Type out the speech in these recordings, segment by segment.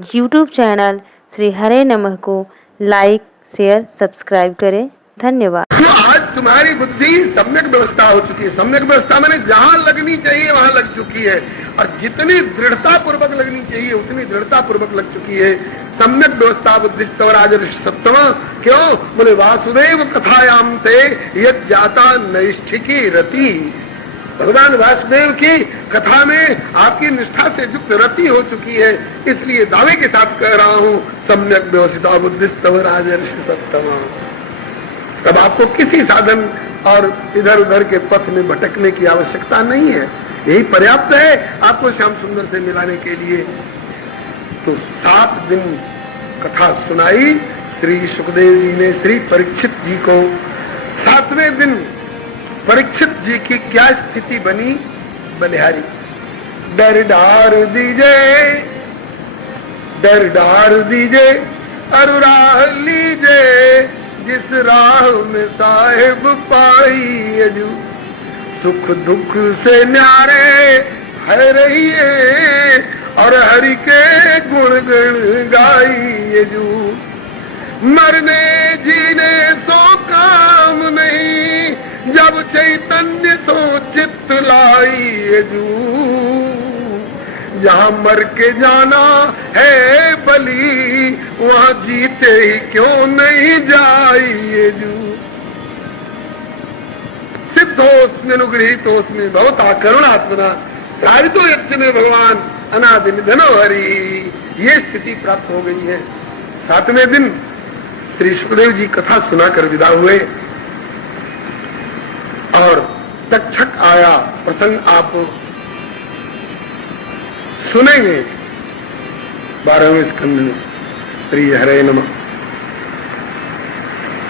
YouTube channel Shri हरे नमः को like, share, subscribe करें। धन्यवाद। तो आज तुम्हारी बुद्धि सम्यक व्यवस्था हो चुकी है। सम्यक व्यवस्था मैंने जहां लगनी चाहिए वहां लग चुकी है, और जितनी दृढ़ता पूर्वक लगनी चाहिए उतनी दृढ़ता पूर्वक लग चुकी है। सम्यक व्यवस्था बुद्धिस्तवराज सत्तम। क्यों? बोले वासुदेव कथायाम ते यद जाता नैष्ठिकी रति। भगवान वासुदेव की कथा में आपकी निष्ठा से युक्त रति हो चुकी है, इसलिए दावे के साथ कह रहा हूं सम्यक व्यवस्थिता बुद्धिस्तवराज सत्तम। तब आपको किसी साधन और इधर उधर के पथ में भटकने की आवश्यकता नहीं है, यही पर्याप्त है आपको श्याम सुंदर से मिलाने के लिए। तो 7 दिन कथा सुनाई श्री सुखदेव जी ने श्री परीक्षित जी को। 7वें दिन परीक्षित जी की क्या स्थिति बनी? बलिहारी डर डार दीजे अरुराह लीजे, जिस राह में साहिब पाई अजू, सुख दुख से न्यारे है रहिए, और हरि के गुण गण गाई अजू। मरने जीने सो काम नहीं, जब चैतन्य सो चित्त लाई अजू। जहां मर के जाना है बलि, वहां जीते ही क्यों नहीं जाइए जू। सिद्धोस्मि अनुगृहीतोस्मि भवता करुणात्मना, सारितो यच्च में भगवान अनादि निधनो हरि। ये स्थिति प्राप्त हो गई है। 7वें दिन श्री सुखदेव जी कथा सुनाकर विदा हुए, और तक्षक आया। प्रसंग आप सुनेंगे 12वें स्कंद में। श्री हरे नमः।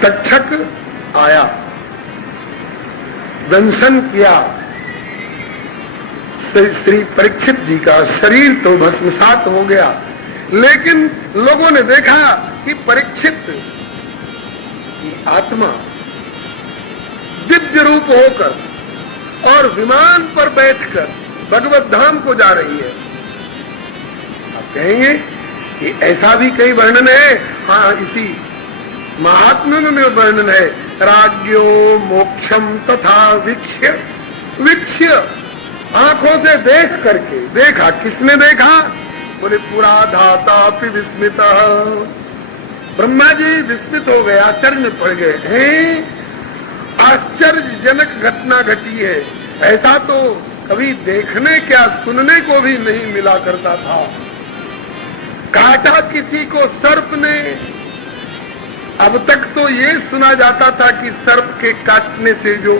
तक्षक आया, दंशन किया श्री परीक्षित जी का। शरीर तो भस्मसात हो गया, लेकिन लोगों ने देखा कि परीक्षित की आत्मा दिव्य रूप होकर और विमान पर बैठकर भगवत धाम को जा रही है। आप कहेंगे कि ऐसा भी कई वर्णन है। हाँ, इसी महात्म्य में वर्णन है। राज्यो मोक्षम तथा वीक्ष्य, आंखों से देख करके। देखा, किसने देखा? बोले पुरा धाता विस्मित। ब्रह्मा जी विस्मित हो गए, आश्चर्य में पड़ गए। हैं, आश्चर्यजनक घटना घटी है। ऐसा तो कभी देखने क्या सुनने को भी नहीं मिला करता था। काटा किसी को सर्प ने। अब तक तो ये सुना जाता था कि सर्प के काटने से जो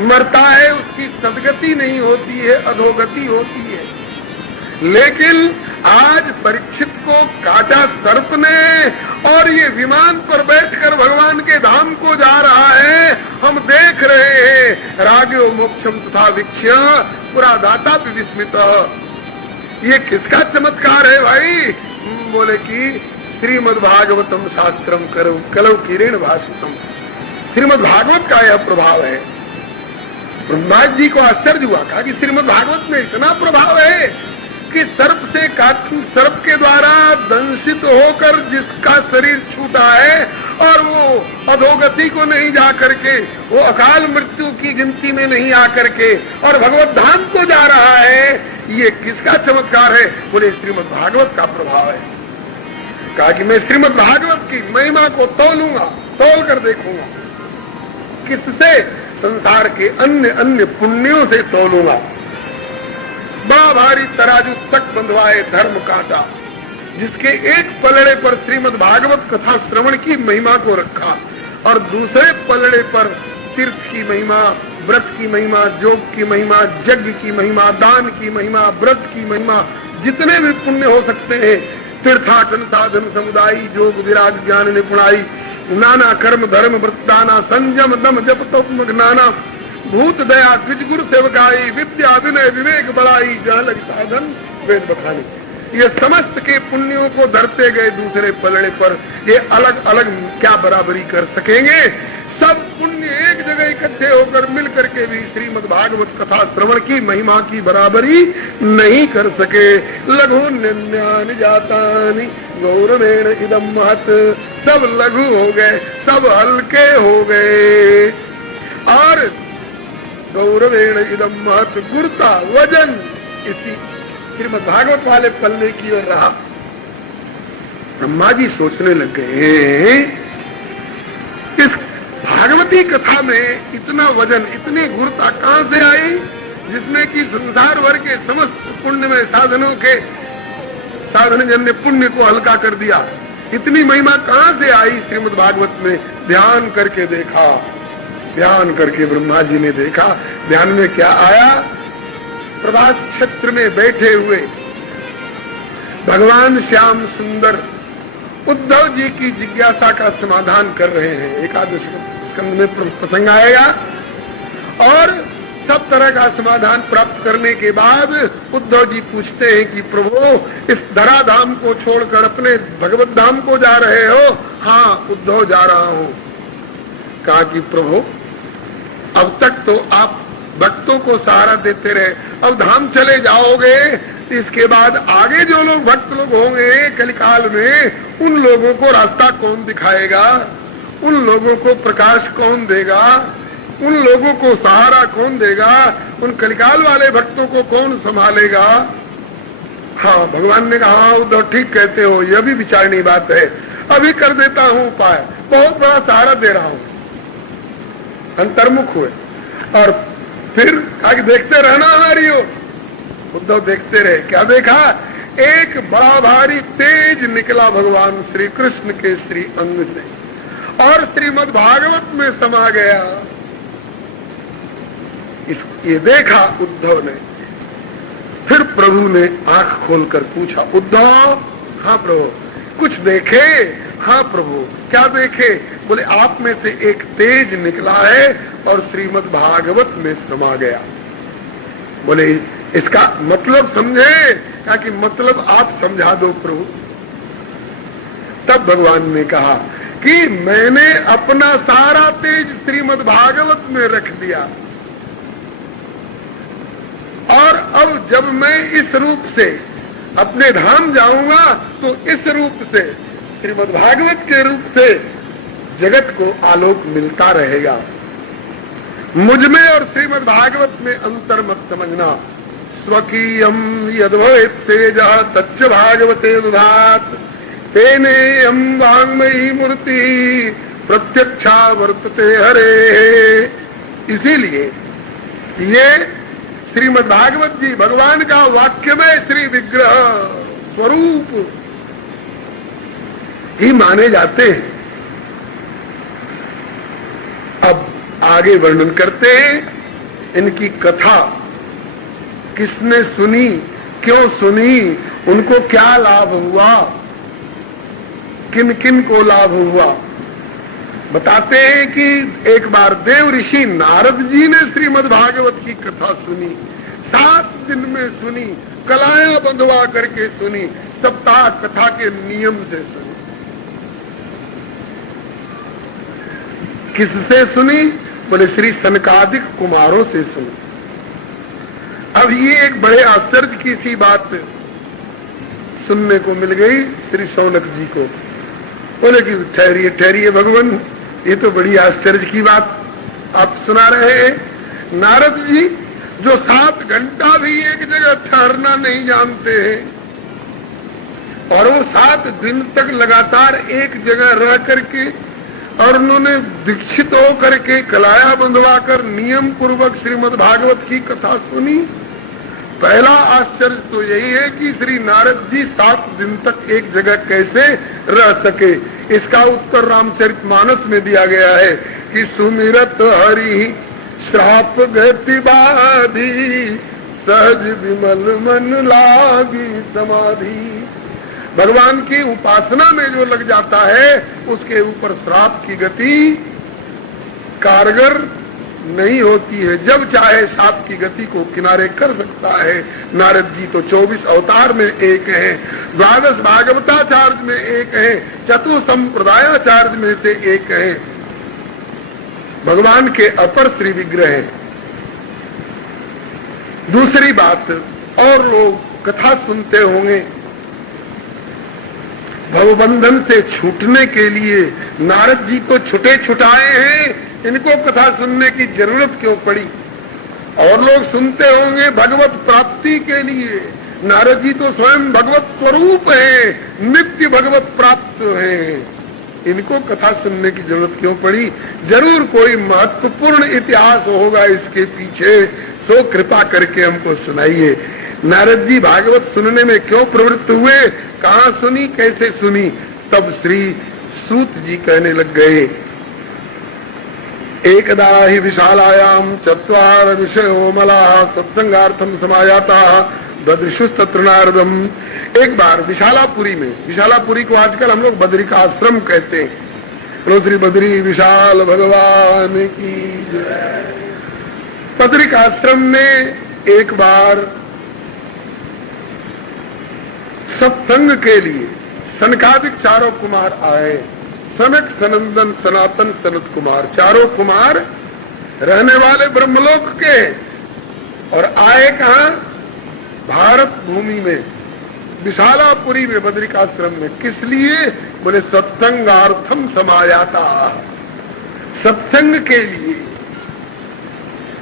मरता है उसकी सदगति नहीं होती है, अधोगति होती है। लेकिन आज परीक्षित को काटा सर्प ने, और ये विमान पर बैठकर भगवान के धाम को जा रहा है, हम देख रहे हैं। राग्यो मोक्षम तथा वीक्ष्य पुरा दाता विस्मित। ये किसका चमत्कार है भाई? बोले कि श्रीमद् भागवतम शास्त्रम करो कलौ किरण भाषितम। श्रीमद् भागवत का यह प्रभाव है। ब्रह्मा जी को आश्चर्य हुआ, कहा कि श्रीमद् भागवत में इतना प्रभाव है कि सर्प से सर्प के द्वारा दंशित होकर जिसका शरीर छूटा है, और वो अधोगति को नहीं जा करके, वो अकाल मृत्यु की गिनती में नहीं आकर के, और भगवत धाम को जा रहा है, ये किसका चमत्कार है? बोले श्रीमद् भागवत का प्रभाव है। कहा कि मैं श्रीमद् भागवत की महिमा को तोलूंगा, तोल कर देखूंगा। किससे? संसार के अन्य अन्य पुण्यों से तोलूंगा। बड़ा भारी तराजू तक बंधवाए धर्म कांटा, जिसके एक पलड़े पर श्रीमद् भागवत कथा श्रवण की महिमा को रखा, और दूसरे पलड़े पर तीर्थ की महिमा, व्रत की महिमा, योग की महिमा, यज्ञ की महिमा, दान की महिमा, व्रत की महिमा, जितने भी पुण्य हो सकते हैं, तीर्थाटन साधन समुदायी, योग विराग ज्ञान निपुणाई, नाना कर्म धर्म व्रतदाना, संयम दम जप तप मग्नाना, भूत दया द्विज गुरु सेवकाई, विद्या विनय विवेक बड़ाई, जह लग साधन वेद बखानी। ये समस्त के पुण्यों को धरते गए दूसरे पलड़े पर। ये अलग अलग क्या बराबरी कर सकेंगे? सब पुण्य एक जगह लोग इकट्ठे होकर मिल करके भी श्रीमद् भागवत कथा श्रवण की महिमा की बराबरी नहीं कर सके। लघु निन्यानि जातानि गौरवेण इदम महत, सब लघु हो गए, सब हल्के हो गए। और गौरवेण इदम महत, गुरुता वजन इसी श्रीमद् भागवत वाले पल्ले की ओर रहा। ब्रह्मा जी सोचने लग गए, इस भागवती कथा में इतना वजन, इतनी गुरुता कहां से आई, जिसने कि संसार भर के समस्त पुण्य में साधनों के साधन जन्य पुण्य को हल्का कर दिया। इतनी महिमा कहां से आई श्रीमद् भागवत में? ध्यान करके देखा, ध्यान करके ब्रह्मा जी ने देखा। ध्यान में क्या आया? प्रभास क्षेत्र में बैठे हुए भगवान श्याम सुंदर उद्धव जी की जिज्ञासा का समाधान कर रहे हैं। एकादश स्कंद में प्रसंग आएगा और सब तरह का समाधान प्राप्त करने के बाद उद्धव जी पूछते हैं कि प्रभु, इस धरा धाम को छोड़कर अपने भगवत धाम को जा रहे हो? हाँ उद्धव, जा रहा हूं। कहा कि प्रभु, अब तक तो आप भक्तों को सहारा देते रहे, अब धाम चले जाओगे, इसके बाद आगे जो लोग भक्त लोग होंगे कलिकाल में, उन लोगों को रास्ता कौन दिखाएगा? उन लोगों को प्रकाश कौन देगा? उन लोगों को सहारा कौन देगा? उन कलिकाल वाले भक्तों को कौन संभालेगा? हाँ, भगवान ने कहा, हाँ उद्धव ठीक कहते हो, यह भी विचारनीय बात है, अभी कर देता हूं उपाय, बहुत बड़ा सहारा दे रहा हूं। अंतर्मुख हुए और फिर आगे देखते रहना हमारी ओर। उद्धव देखते रहे। क्या देखा? एक बड़ा भारी तेज निकला भगवान श्री कृष्ण के श्री अंग से और श्रीमद् भागवत में समा गया। ये देखा उद्धव ने। फिर प्रभु ने आंख खोलकर पूछा, उद्धव, हाँ प्रभु, कुछ देखे? हाँ प्रभु। क्या देखे? बोले आप में से एक तेज निकला है और श्रीमद् भागवत में समा गया। बोले इसका मतलब समझे? कहा कि मतलब आप समझा दो प्रभु। तब भगवान ने कहा कि मैंने अपना सारा तेज श्रीमद् भागवत में रख दिया और अब जब मैं इस रूप से अपने धाम जाऊंगा तो इस रूप से, श्रीमद् भागवत के रूप से जगत को आलोक मिलता रहेगा। मुझ में और श्रीमद् भागवत में अंतर मत समझना। स्वकीयम यद्भवेत् तेजः तच्च भागवते दुधात्, तेने हम वाङ्मयी मूर्ति प्रत्यक्षा वर्तते हरे। इसीलिए ये श्रीमद् भागवत जी भगवान का वाक्य में श्री विग्रह स्वरूप ही माने जाते हैं। अब आगे वर्णन करते हैं इनकी कथा। किसने सुनी, क्यों सुनी, उनको क्या लाभ हुआ, किन किन को लाभ हुआ। बताते हैं कि एक बार देव ऋषि नारद जी ने श्रीमद् भागवत की कथा सुनी, 7 दिन में सुनी, कलाया बंधवा करके सुनी, सप्ताह कथा के नियम से सुनी। किससे सुनी? बोले श्री सनकादिक कुमारों से सुनी। अब ये एक बड़े आश्चर्य की सी बात सुनने को मिल गई श्री शौनक जी को। बोले कि ठहरिए ठहरिए भगवान, ये तो बड़ी आश्चर्य की बात आप सुना रहे हैं। नारद जी जो 7 घंटा भी एक जगह ठहरना नहीं जानते हैं और वो 7 दिन तक लगातार एक जगह रह करके और उन्होंने दीक्षित होकर के कलाया बंधवाकर नियम पूर्वक श्रीमद् भागवत की कथा सुनी। पहला आश्चर्य तो यही है कि श्री नारद जी 7 दिन तक एक जगह कैसे रह सके। इसका उत्तर रामचरितमानस में दिया गया है कि सुमिरत हरि श्राप गति बाधी, सहज विमल मन लागी समाधि। भगवान की उपासना में जो लग जाता है उसके ऊपर श्राप की गति कारगर नहीं होती है। जब चाहे श्राप की गति को किनारे कर सकता है। नारद जी तो 24 अवतार में एक हैं, 12 भागवताचार्य में एक हैं, चतुर्संप्रदायाचार्य में से एक हैं। भगवान के अपर श्री विग्रह हैं। दूसरी बात, और लोग कथा सुनते होंगे, भवबंधन से छूटने के लिए नारद जी तो छुटे छुटाए हैं, इनको कथा सुनने की जरूरत क्यों पड़ी? और लोग सुनते होंगे भगवत प्राप्ति के लिए, नारद जी तो स्वयं भगवत स्वरूप हैं, नित्य भगवत प्राप्त हैं, इनको कथा सुनने की जरूरत क्यों पड़ी? जरूर कोई महत्वपूर्ण इतिहास होगा इसके पीछे, सो कृपा करके हमको सुनाइए। नारद जी भागवत सुनने में क्यों प्रवृत्त हुए, कहां सुनी, कैसे सुनी? तब श्री सूत जी कहने लग गए, एकदा ही विशालायाम चत्वार विषयो मलाः सत्संगार्थम समायाता बद्रिशुस्तत्र नारदम। एक बार विशालापुरी में, विशालापुरी को आजकल हम लोग बद्रिकाश्रम कहते हैं, बोलो श्री बद्री विशाल भगवान की जय। बद्रिकाश्रम में एक बार सत्संग के लिए सनकादिक चारों कुमार आए, सनक सनंदन सनातन सनत कुमार, चारों कुमार रहने वाले ब्रह्मलोक के, और आए कहां? भारत भूमि में, विशालापुरी में, बद्रिकाश्रम में। किस लिए? बोले सत्संगार्थम समायाता, सत्संग के लिए।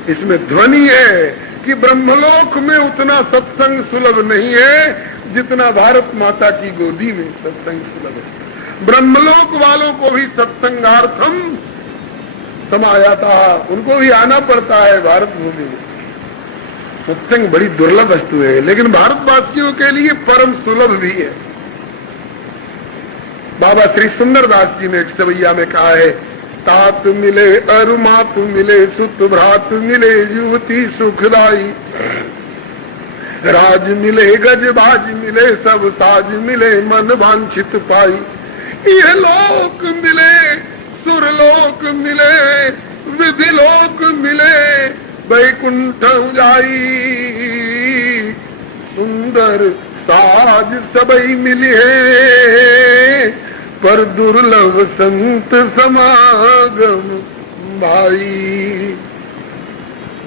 इसमें ध्वनि है कि ब्रह्मलोक में उतना सत्संग सुलभ नहीं है जितना भारत माता की गोदी में सत्संग सुलभ है। ब्रह्मलोक वालों को भी सत्संगार्थम समायाता, उनको भी आना पड़ता है भारत भूमि में। सत्संग बड़ी दुर्लभ वस्तु है, लेकिन भारतवासियों के लिए परम सुलभ भी है। बाबा श्री सुंदरदास जी ने एक सवैया में कहा है, तात मिले अरु मात मिले, सुत भ्रात मिले युवती सुखदाई, राज मिले गजबाज मिले, सब साज मिले मन वांछित पाई। यह लोक मिले सुरलोक मिले, विधि लोक मिले वैकुंठ जाई, सुंदर साज सबई मिले पर दुर्लभ संत समागम भाई।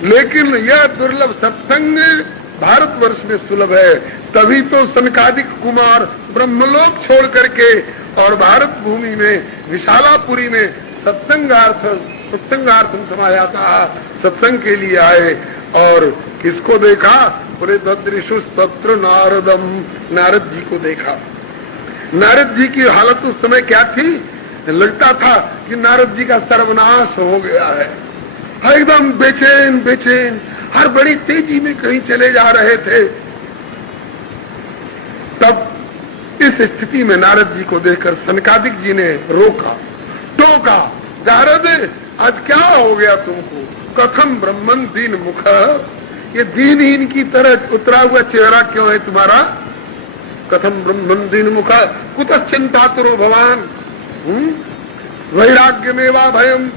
लेकिन यह दुर्लभ सत्संग भारतवर्ष में सुलभ है, तभी तो सनकादिक कुमार ब्रह्मलोक छोड़ करके और भारत भूमि में विशालापुरी में सत्संगार्थम समायाता, सत्संग के लिए आए। और किसको देखा? बोले ददृशुस्तत्र नारदम, नारद जी को देखा। नारद जी की हालत उस समय क्या थी? लगता था कि नारद जी का सर्वनाश हो गया है, एकदम बेचैन बेचैन, हर बड़ी तेजी में कहीं चले जा रहे थे। तब इस स्थिति में नारद जी को देखकर सनकादिक जी ने रोका, टोका, नारद आज क्या हो गया तुमको? कथम ब्रह्मन दीन मुख, ये दीनहीन की तरह उतरा हुआ चेहरा क्यों है तुम्हारा? कथम ब्रह्मन दीन मुख कुतश्चिंता तुरो भवान, वैराग्य मेवा भयम,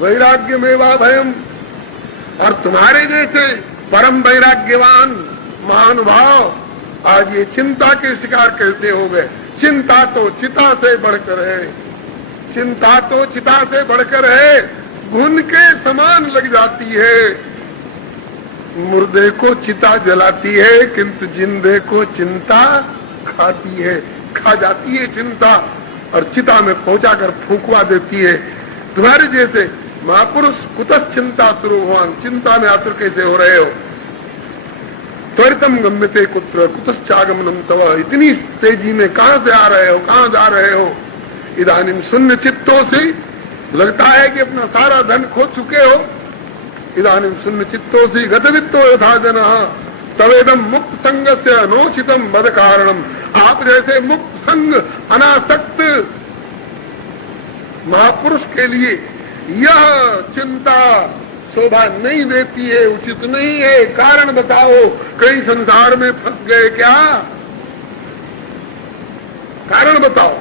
वैराग्य मेवा भयम। और तुम्हारे जैसे परम वैराग्यवान महानुभाव आज ये चिंता के शिकार कैसे हो गए? चिंता तो चिता से बढ़कर है, चिंता तो चिता से बढ़कर है, घुन के समान लग जाती है। मुर्दे को चिता जलाती है, किंतु जिंदे को चिंता खाती है, खा जाती है चिंता, और चिता में पहुंचाकर फूंकवा देती है। तुम्हारे जैसे महापुरुष कुतश्चिंता सुरो भगवान, चिंता में आतुर कैसे हो रहे हो? त्वरितम गम्यते कुत्र कुतश्चागमनम तव, इतनी तेजी में कहां से आ रहे हो, कहां जा रहे हो? इदानीम शून्य चित्तों से, लगता है कि अपना सारा धन खो चुके हो। इदानीम शून्य चित्तों से गतवित्तो यथा जनः तवेदम मुक्त संग से अनोचितम बद कारणम, आप जैसे मुक्त संग अनासक्त महापुरुष के लिए यह चिंता शोभा नहीं देती है, उचित नहीं है। कारण बताओ, कहीं संसार में फंस गए क्या? कारण बताओ।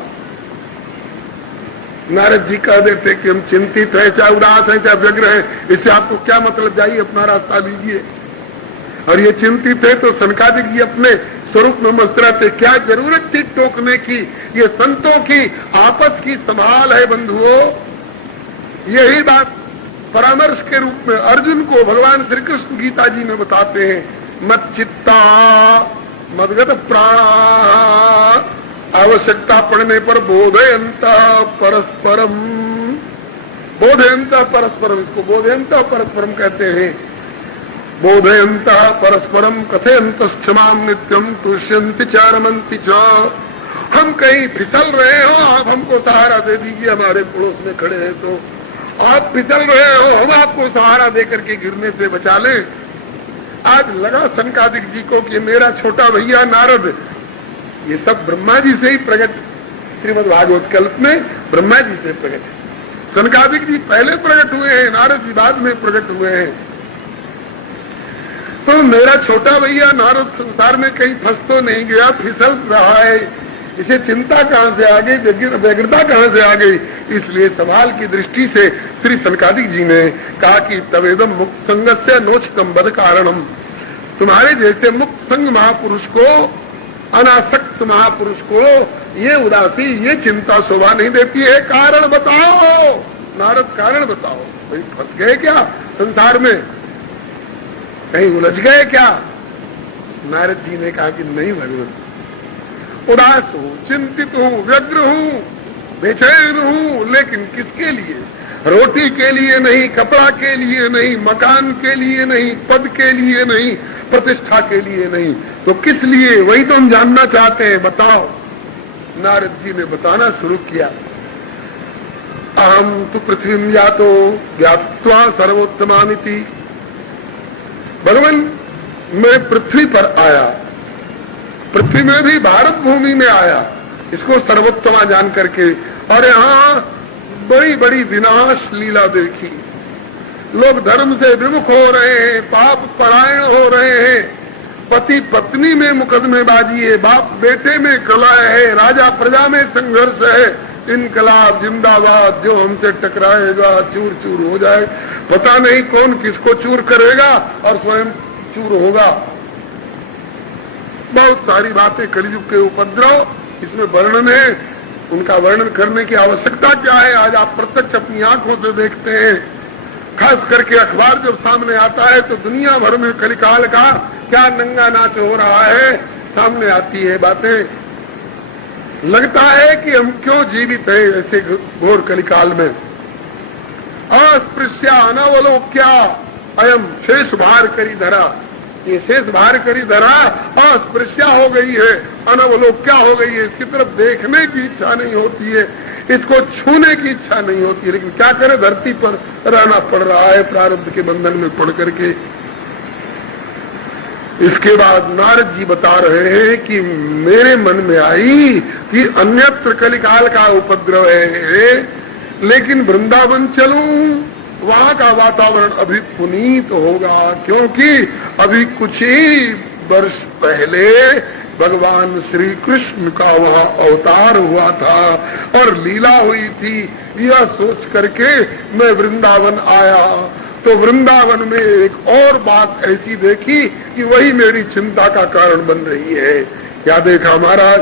नारद जी कह देते कि हम चिंतित हैं, चाहे उदास हैं, चाहे व्यग्र हैं, इससे आपको क्या मतलब? जाइए अपना रास्ता लीजिए। और ये चिंतित है तो सनकादिक जी अपने स्वरूप में मस्त रहते, क्या जरूरत थी टोकने की? ये संतों की आपस की संभाल है बंधुओं। यही बात परामर्श के रूप में अर्जुन को भगवान श्री कृष्ण गीता जी में बताते हैं, मत चित्ता मदगत प्राणा आवश्यकता पड़ने पर बोधयंता परस्परम, बोधयंता परस्परम, इसको बोधयंता परस्परम कहते हैं। बोधयंता परस्परम कथयंतश्च माम नित्यम तुष्यन्ति च रमन्ति च। हम कहीं फिसल रहे हो, आप हमको सहारा दे दीजिए, हमारे पड़ोस में खड़े हैं तो आप फिसल रहे हो, हम आपको सहारा देकर के गिरने से बचा लें। आज लगा सनकादिक जी को कि मेरा छोटा भैया नारद, ये सब ब्रह्मा जी से ही प्रकट, श्रीमद् भागवत कल्प में ब्रह्मा जी से प्रकट है। सनकादिक जी पहले प्रकट हुए हैं, नारद जी बाद में प्रकट हुए हैं। तो मेरा छोटा भैया नारद संसार में कहीं फंस तो नहीं गया, फिसल रहा है, इसे चिंता कहां से आ गई, व्यग्रता कहां से आ गई। इसलिए संभाल की दृष्टि से श्री सनकादिक जी ने कहा कि तवेदम मुक्त संगस्य नोचितम बद कारणम, तुम्हारे जैसे मुक्त संग महापुरुष को, अनासक्त महापुरुष को ये उदासी, ये चिंता शोभा नहीं देती है। कारण बताओ नारद, कारण बताओ, भाई फंस गए क्या संसार में, कहीं उलझ गए क्या? नारद जी ने कहा कि नहीं भगवान, उदास हूं, चिंतित हूं, व्यग्र हूं, बेचैन हूं, लेकिन किसके लिए? रोटी के लिए नहीं, कपड़ा के लिए नहीं, मकान के लिए नहीं, पद के लिए नहीं, प्रतिष्ठा के लिए नहीं, तो किस लिए? वही तो हम जानना चाहते हैं, बताओ। नारद जी ने बताना शुरू किया। अहम तो पृथ्वी जातो ज्ञात्वा सर्वोत्तमानिति, भगवान मैं पृथ्वी पर आया, पृथ्वी में भी भारत भूमि में आया, इसको सर्वोत्तमा जान करके, और यहाँ बड़ी बड़ी विनाश लीला देखी। लोग धर्म से विमुख हो रहे हैं, पाप परायण हो रहे हैं, पति पत्नी में मुकदमेबाजी है, बाप बेटे में कलह है, राजा प्रजा में संघर्ष है, इनकलाब जिंदाबाद, जो हमसे टकराएगा चूर चूर हो जाए, पता नहीं कौन किसको चूर करेगा और स्वयं चूर होगा। बहुत सारी बातें कलयुग के उपद्रव इसमें वर्णन है, उनका वर्णन करने की आवश्यकता क्या है? आज आप प्रत्यक्ष अपनी आंखों से देखते हैं, खास करके अखबार जब सामने आता है तो दुनिया भर में कलिकाल का क्या नंगा नाच हो रहा है सामने आती है बातें। लगता है कि हम क्यों जीवित है ऐसे घोर कलिकाल में। अस्पृश्या अनावलोक्या अयम शेष भार करी धरा, ये शेष भार करी धरा अस्पृश्या हो गई है, अनावलोक्या हो गई है, इसकी तरफ देखने की इच्छा नहीं होती है, इसको छूने की इच्छा नहीं होती है, लेकिन क्या करे, धरती पर रहना पड़ रहा है प्रारब्ध के बंधन में पड़ करके। इसके बाद नारद जी बता रहे हैं कि मेरे मन में आई कि अन्यत्र कलिकाल का उपद्रव है, लेकिन वृंदावन चलूं, वहां का वातावरण अभी पुनीत होगा, क्योंकि अभी कुछ ही वर्ष पहले भगवान श्री कृष्ण का वहां अवतार हुआ था और लीला हुई थी। यह सोच करके मैं वृंदावन आया तो वृंदावन में एक और बात ऐसी देखी कि वही मेरी चिंता का कारण बन रही है। क्या देखा महाराज?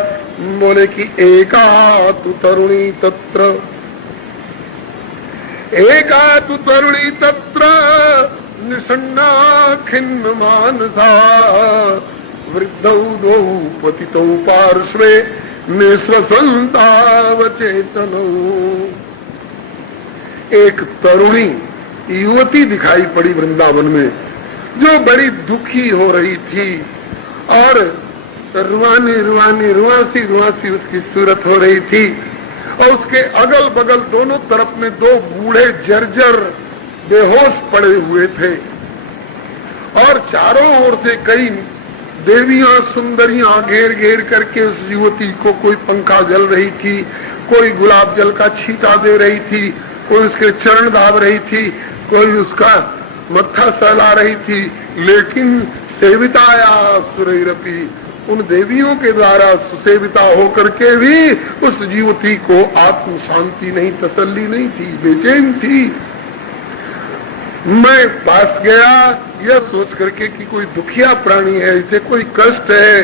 बोले कि एका तु तरुणी तत्र, एका तु तरुणी तत्र निषण्णा खिन्न मानसा, वृद्धौ द्वौ पतितौ पार्श्वे निःश्वसन्तावचेतनौ। एक तरुणी युवती दिखाई पड़ी वृंदावन में, जो बड़ी दुखी हो रही थी और रुआनी रुआनी रुआसी रुआसी उसकी सूरत हो रही थी, और उसके अगल बगल दोनों तरफ में दो बूढ़े जर्जर बेहोश पड़े हुए थे, और चारों ओर से कई देवियां सुंदरियां घेर घेर करके उस युवती को, कोई पंखा जल रही थी, कोई गुलाब जल का छींटा दे रही थी, कोई उसके चरण दाब रही थी, कोई उसका मत्था सहला रही थी, लेकिन सेविताया सुरैरपि, उन देवियों के द्वारा सुसेविता होकर के भी उस युवती को आत्म शांति नहीं, तसल्ली नहीं थी, बेचैन थी। मैं पास गया यह सोच करके कि कोई दुखिया प्राणी है, इसे कोई कष्ट है,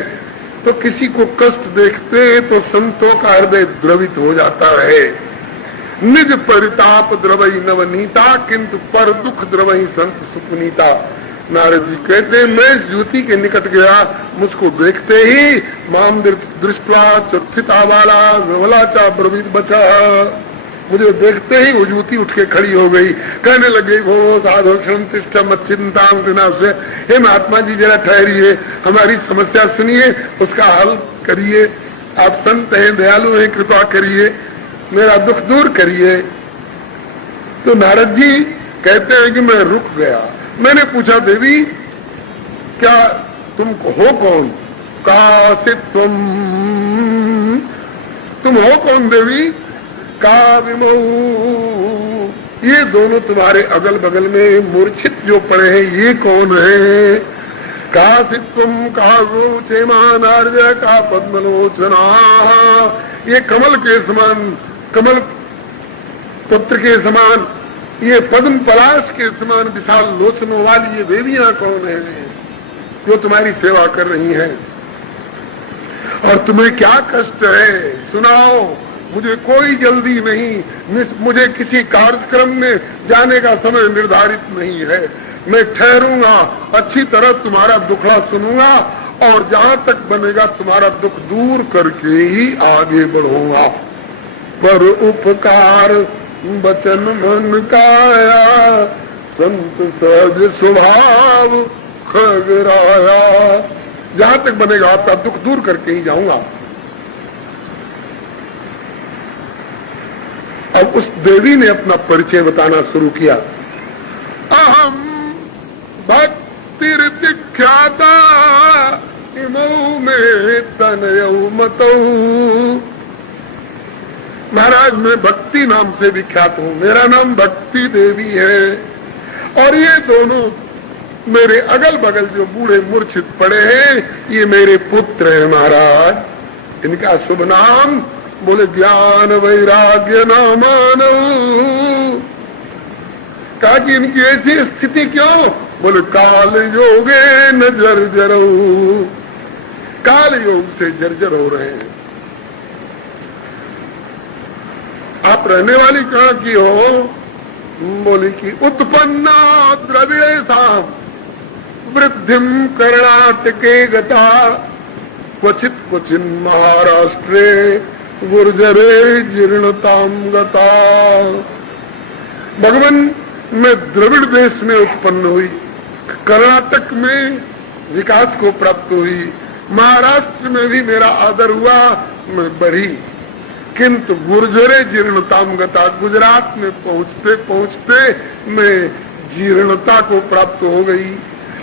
तो किसी को कष्ट देखते तो संतों का हृदय द्रवित हो जाता है। निज परिताप द्रवई नवनीता किंतु पर दुख द्रवई संत सुपुनीता। नारद जी कहते हैं मैं इस ज्योति के निकट गया, मुझको देखते ही माम दृष्टवा चुत्थिता वाला विमलाचा ब्रवीत बचा, मुझे देखते ही वो ज्योति उठ के खड़ी हो गई, कहने लगे भो साधु क्षण चिंताम विनाशे, हे महात्मा जी जरा ठहरिए, हमारी समस्या सुनिए, उसका हल करिए, आप संत हैं, दयालु हैं, कृपा करिए, मेरा दुख दूर करिए। तो नारद जी कहते हैं कि मैं रुक गया। मैंने पूछा देवी क्या तुम हो कौन? कासित तुम हो कौन देवी? का विमो, ये दोनों तुम्हारे अगल बगल में मूर्छित जो पड़े हैं ये कौन है? कासित तुम का चेमानार्य का पद्मलोचना, ये कमल के समान, कमल पुत्र के समान, ये पद्म पलाश के समान विशाल लोचनों वाली ये देवियां कौन है जो तुम्हारी सेवा कर रही हैं? और तुम्हें क्या कष्ट है सुनाओ, मुझे कोई जल्दी नहीं, मुझे किसी कार्यक्रम में जाने का समय निर्धारित नहीं है, मैं ठहरूंगा, अच्छी तरह तुम्हारा दुखड़ा सुनूंगा और जहां तक बनेगा तुम्हारा दुख दूर करके ही आगे बढ़ूंगा। पर उपकार बचन मन काया, संत सहज स्वभाव खगराया, जहां तक बनेगा आपका दुख दूर करके ही जाऊंगा। अब उस देवी ने अपना परिचय बताना शुरू किया। अहम भक्तिर्दिख्याता इमौ में तनयौ मतौ, महाराज मैं भक्ति नाम से विख्यात हूं, मेरा नाम भक्ति देवी है, और ये दोनों मेरे अगल बगल जो बूढ़े मूर्छित पड़े हैं ये मेरे पुत्र हैं महाराज। इनका शुभ नाम बोले ज्ञान वैराग्य नामानो। कहा कि इनकी ऐसी स्थिति क्यों? बोले काल योगे न जर्जर, काल योग से जर्जर हो रहे हैं। आप रहने वाली कहां की हो? बोली कि उत्पन्ना द्रविड़ेषां वृद्धिम कर्णाटके गता, क्वचित क्वचिन महाराष्ट्रे गुर्जरे जीर्णताम गता। भगवान मैं द्रविड़ देश में उत्पन्न हुई, कर्नाटक में विकास को प्राप्त हुई, महाराष्ट्र में भी मेरा आदर हुआ, मैं बढ़ी, किंतु गुर्जरे जीर्णताम गता, गुजरात में पहुंचते पहुंचते मैं जीर्णता को प्राप्त हो गई,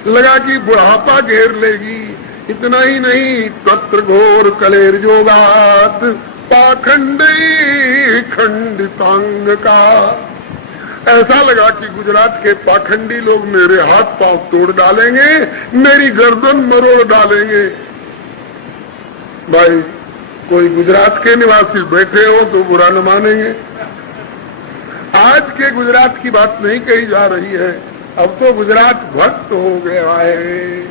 लगा कि बुढ़ापा घेर लेगी। इतना ही नहीं, तत्र घोर कलेर जोगात पाखंडी खंडितांग का, ऐसा लगा कि गुजरात के पाखंडी लोग मेरे हाथ पांव तोड़ डालेंगे, मेरी गर्दन मरोड़ डालेंगे। भाई कोई गुजरात के निवासी बैठे हो तो बुरा न मानेंगे। आज के गुजरात की बात नहीं कही जा रही है, अब तो गुजरात भक्त हो गया है,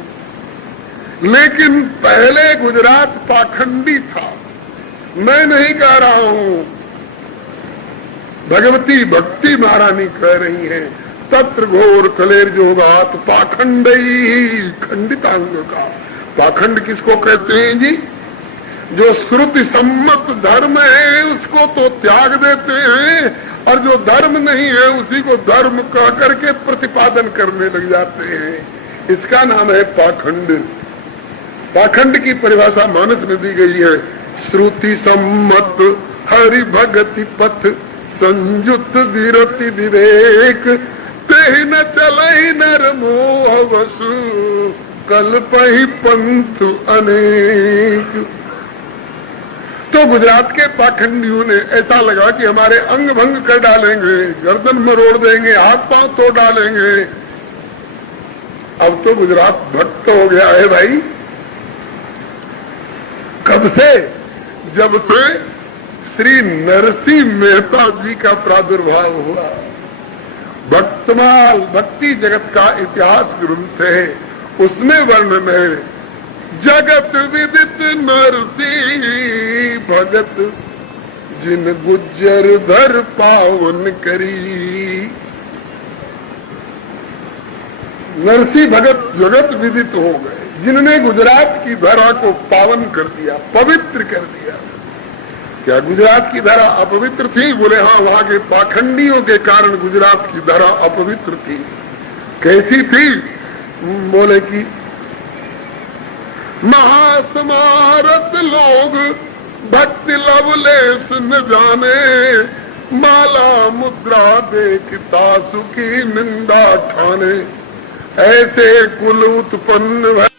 लेकिन पहले गुजरात पाखंडी था। मैं नहीं कह रहा हूं, भगवती भक्ति महारानी कह रही है, तत्र घोर कलेर जोगात पाखंडी खंडितांग का। पाखंड किसको कहते हैं जी? जो श्रुति सम्मत धर्म है उसको तो त्याग देते हैं, और जो धर्म नहीं है उसी को धर्म कह करके प्रतिपादन करने लग जाते हैं। इसका नाम है पाखंड। पाखंड की परिभाषा मानस में दी गई है, श्रुति सम्मत हरि भगति पथ संयुक्त विरति विवेक, ते न चलहि नर मोह वसु कल्पहि पंथ अनेक। तो गुजरात के पाखंडियों ने ऐसा लगा कि हमारे अंग भंग कर डालेंगे, गर्दन मरोड़ देंगे, हाथ पांव तोड़ डालेंगे। अब तो गुजरात भक्त हो गया है भाई। कब से? जब से श्री नरसिंह मेहता जी का प्रादुर्भाव हुआ। भक्तमाल भक्ति जगत का इतिहास ग्रंथ है, उसमें वर्णन है, जगत विदित नरसिंह भगत जिन गुज्जर धर पावन करी। नरसिंह भगत जगत विदित हो गए, जिनने गुजरात की धरा को पावन कर दिया, पवित्र कर दिया। क्या गुजरात की धरा अपवित्र थी? बोले हाँ, वहां के पाखंडियों के कारण गुजरात की धरा अपवित्र थी। कैसी थी? बोले कि महासमारत लोग भक्ति लवलेस न जाने, माला मुद्रा देखता सुखी निंदा ठाने, ऐसे कुल उत्पन्न भय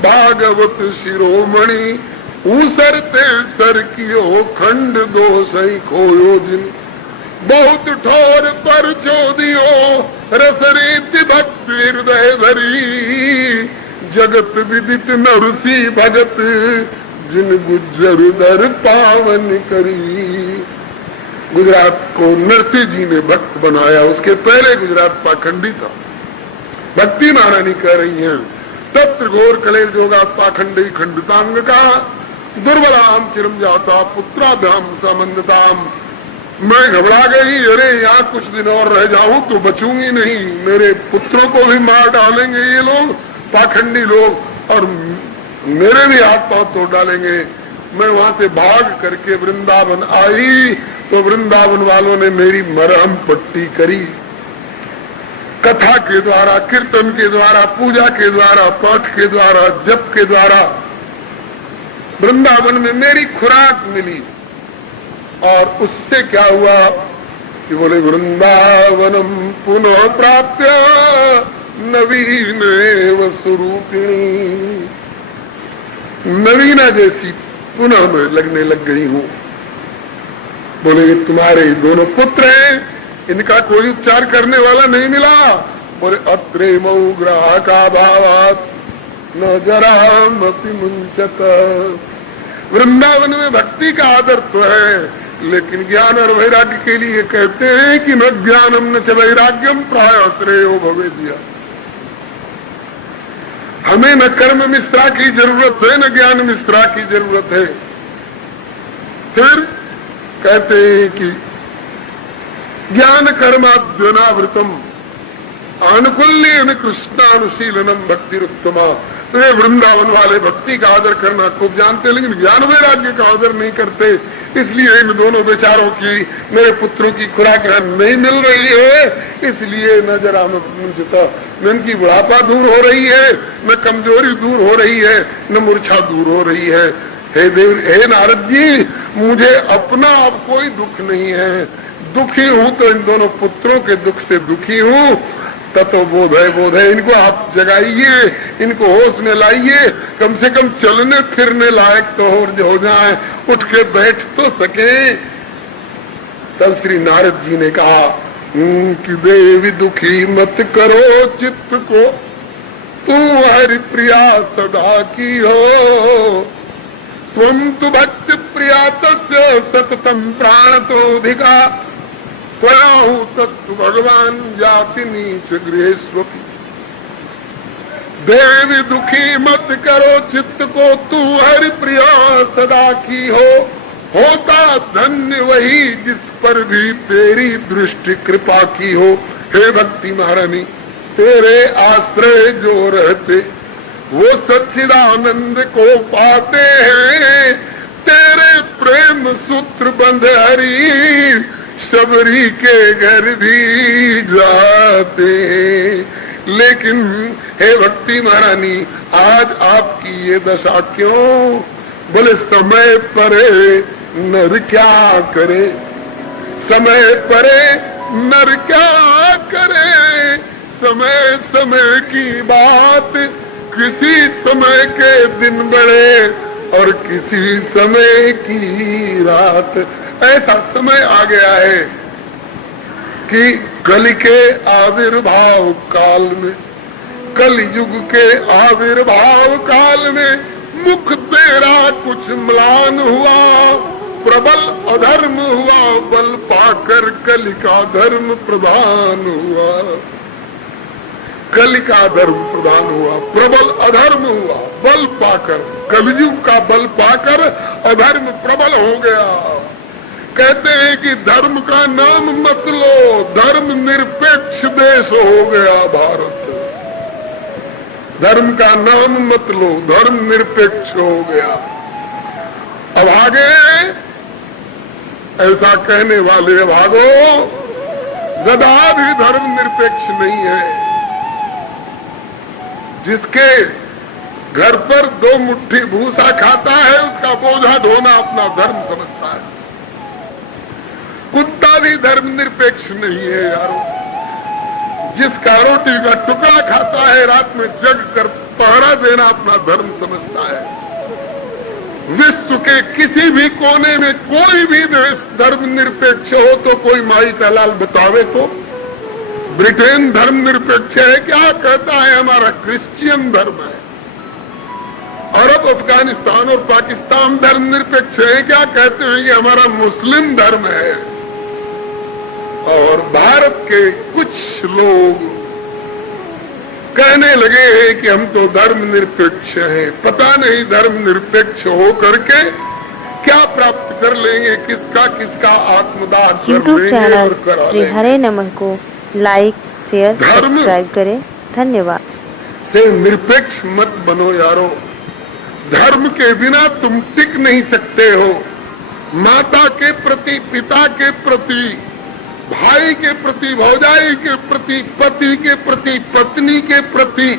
भागवत शिरोमणि, ऊसरते सर कियो खंड दो सही खोयो जिन, बहुत ठोर पर चोदियो रस रीति भक्ति हृदय धरी, जगत विदित नरसी भगत जिन गुज्जर दर पावन करी। गुजरात को नरसिंह जी ने भक्त बनाया, उसके पहले गुजरात पाखंडी था। भक्ति महारानी कह रही हैं, तत्र घोर कलेर जोगा पाखंडी खंडतांग का, दुर्बलाम चिरम जाता पुत्राभ्याम संबंधताम। मैं घबरा गई, अरे यहाँ कुछ दिन और रह जाऊं तो बचूंगी नहीं, मेरे पुत्रों को भी मार डालेंगे ये लोग पाखंडी लोग, और मेरे भी हाथ पांव तोड़ डालेंगे। मैं वहां से भाग करके वृंदावन आई तो वृंदावन वालों ने मेरी मरहम पट्टी करी। कथा के द्वारा, कीर्तन के द्वारा, पूजा के द्वारा, पाठ के द्वारा, जप के द्वारा वृंदावन में मेरी खुराक मिली। और उससे क्या हुआ कि बोले वृंदावनम पुनः प्राप्य नवीन स्वरूपिणी, नवीना जैसी पुनः मैं लगने लग गई हूं। बोले तुम्हारे दोनों पुत्र हैं, इनका कोई उपचार करने वाला नहीं मिला। बोले अत्रे मऊ ग्राहका भावात न जराम अपि मुंचत। वृंदावन में भक्ति का आदर तो है, लेकिन ज्ञान और वैराग्य के लिए कहते हैं कि न ज्ञानम न च वैराग्यम प्राय श्रेयो भवेद्या। हमें न कर्म मिश्रा की जरूरत है, न ज्ञान मिश्रा की जरूरत है। फिर कहते हैं कि ज्ञान कर्माद्यनावृतम आनुकूल्येन कृष्णानुशीलनम भक्तिरुत्तमा। तो ये वृंदावन वाले भक्ति का आदर करना खूब जानते, लेकिन ज्ञान वैराग्य का आदर नहीं करते। इसलिए इन दोनों बेचारों की, मेरे पुत्रों की खुराक नहीं मिल रही है, इसलिए न जरा न इनकी बुढ़ापा दूर हो रही है, न कमजोरी दूर हो रही है, न मूर्छा दूर हो रही है। हे देव, हे नारद जी, मुझे अपना अब कोई दुख नहीं है। दुखी हूं तो इन दोनों पुत्रों के दुख से दुखी हूं। ततो बोध है, इनको आप जगाइए, इनको होश में लाइए, कम से कम चलने फिरने लायक तो हो जाए, उठ के बैठ तो सके। तब श्री नारद जी ने कहा कि देवी दुखी मत करो चित्त को, तू हरि प्रिया सदा की हो। त्वं तु भक्ति प्रिया तस्य सततम प्राण तो अधिका, त्वयाहु तत्व भगवान जाति नीच गृहेश्वपि। देवी दुखी मत करो चित्त को, तू हरि प्रिया सदा की हो। होता धन्य वही जिस पर भी तेरी दृष्टि कृपा की हो। हे भक्ति महारानी, तेरे आश्रय जो रहते वो सच्चिदानंद को पाते हैं। तेरे प्रेम सूत्र बंध हरि शबरी के घर भी जाते। लेकिन हे भक्ति महारानी, आज आपकी ये दशा क्यों? बोले समय परे नर क्या करे, समय परे नर क्या करे। समय समय की बात, किसी समय के दिन बड़े और किसी समय की रात। ऐसा समय आ गया है कि कलि के आविर्भाव काल में, कल युग के आविर्भाव काल में मुख तेरा कुछ म्लान हुआ, प्रबल अधर्म हुआ, बल पाकर कलि का धर्म प्रधान हुआ। कलिका धर्म प्रधान हुआ, प्रबल अधर्म हुआ, बल पाकर, कलयुग का बल पाकर अधर्म प्रबल हो गया। कहते हैं कि धर्म का नाम मत लो, धर्म निरपेक्ष देश हो गया भारत। धर्म का नाम मत लो, धर्म निरपेक्ष हो गया। अब आगे ऐसा कहने वाले भागो, गधा भी धर्म निरपेक्ष नहीं है। जिसके घर पर 2 मुट्ठी भूसा खाता है उसका बोझा ढोना अपना धर्म समझता है। कुत्ता भी धर्म निरपेक्ष नहीं है यारो। जिसका रोटी का टुकड़ा खाता है रात में जग कर पहरा देना अपना धर्म समझता है। विश्व के किसी भी कोने में कोई भी देश धर्म निरपेक्ष हो तो कोई माई का लाल बतावे तो। ब्रिटेन धर्म निरपेक्ष है क्या? कहता है हमारा क्रिश्चियन धर्म है। अरब, अफगानिस्तान और पाकिस्तान धर्म निरपेक्ष है क्या? कहते हैं कि हमारा मुस्लिम धर्म है। और भारत के कुछ लोग कहने लगे हैं कि हम तो धर्म निरपेक्ष हैं। पता नहीं धर्म निरपेक्ष हो करके क्या प्राप्त कर लेंगे, किसका किसका आत्मदाह कर यूट्यूब लेंगे चैनल और करा श्री लेंगे। हरे नमः को लाइक, शेयर, सब्सक्राइब करें। धन्यवाद। से निरपेक्ष मत बनो यारो। धर्म के बिना तुम टिक नहीं सकते हो। माता के प्रति, पिता के प्रति, भाई के प्रति, भौजाई के प्रति, पति के प्रति, पत्नी के प्रति,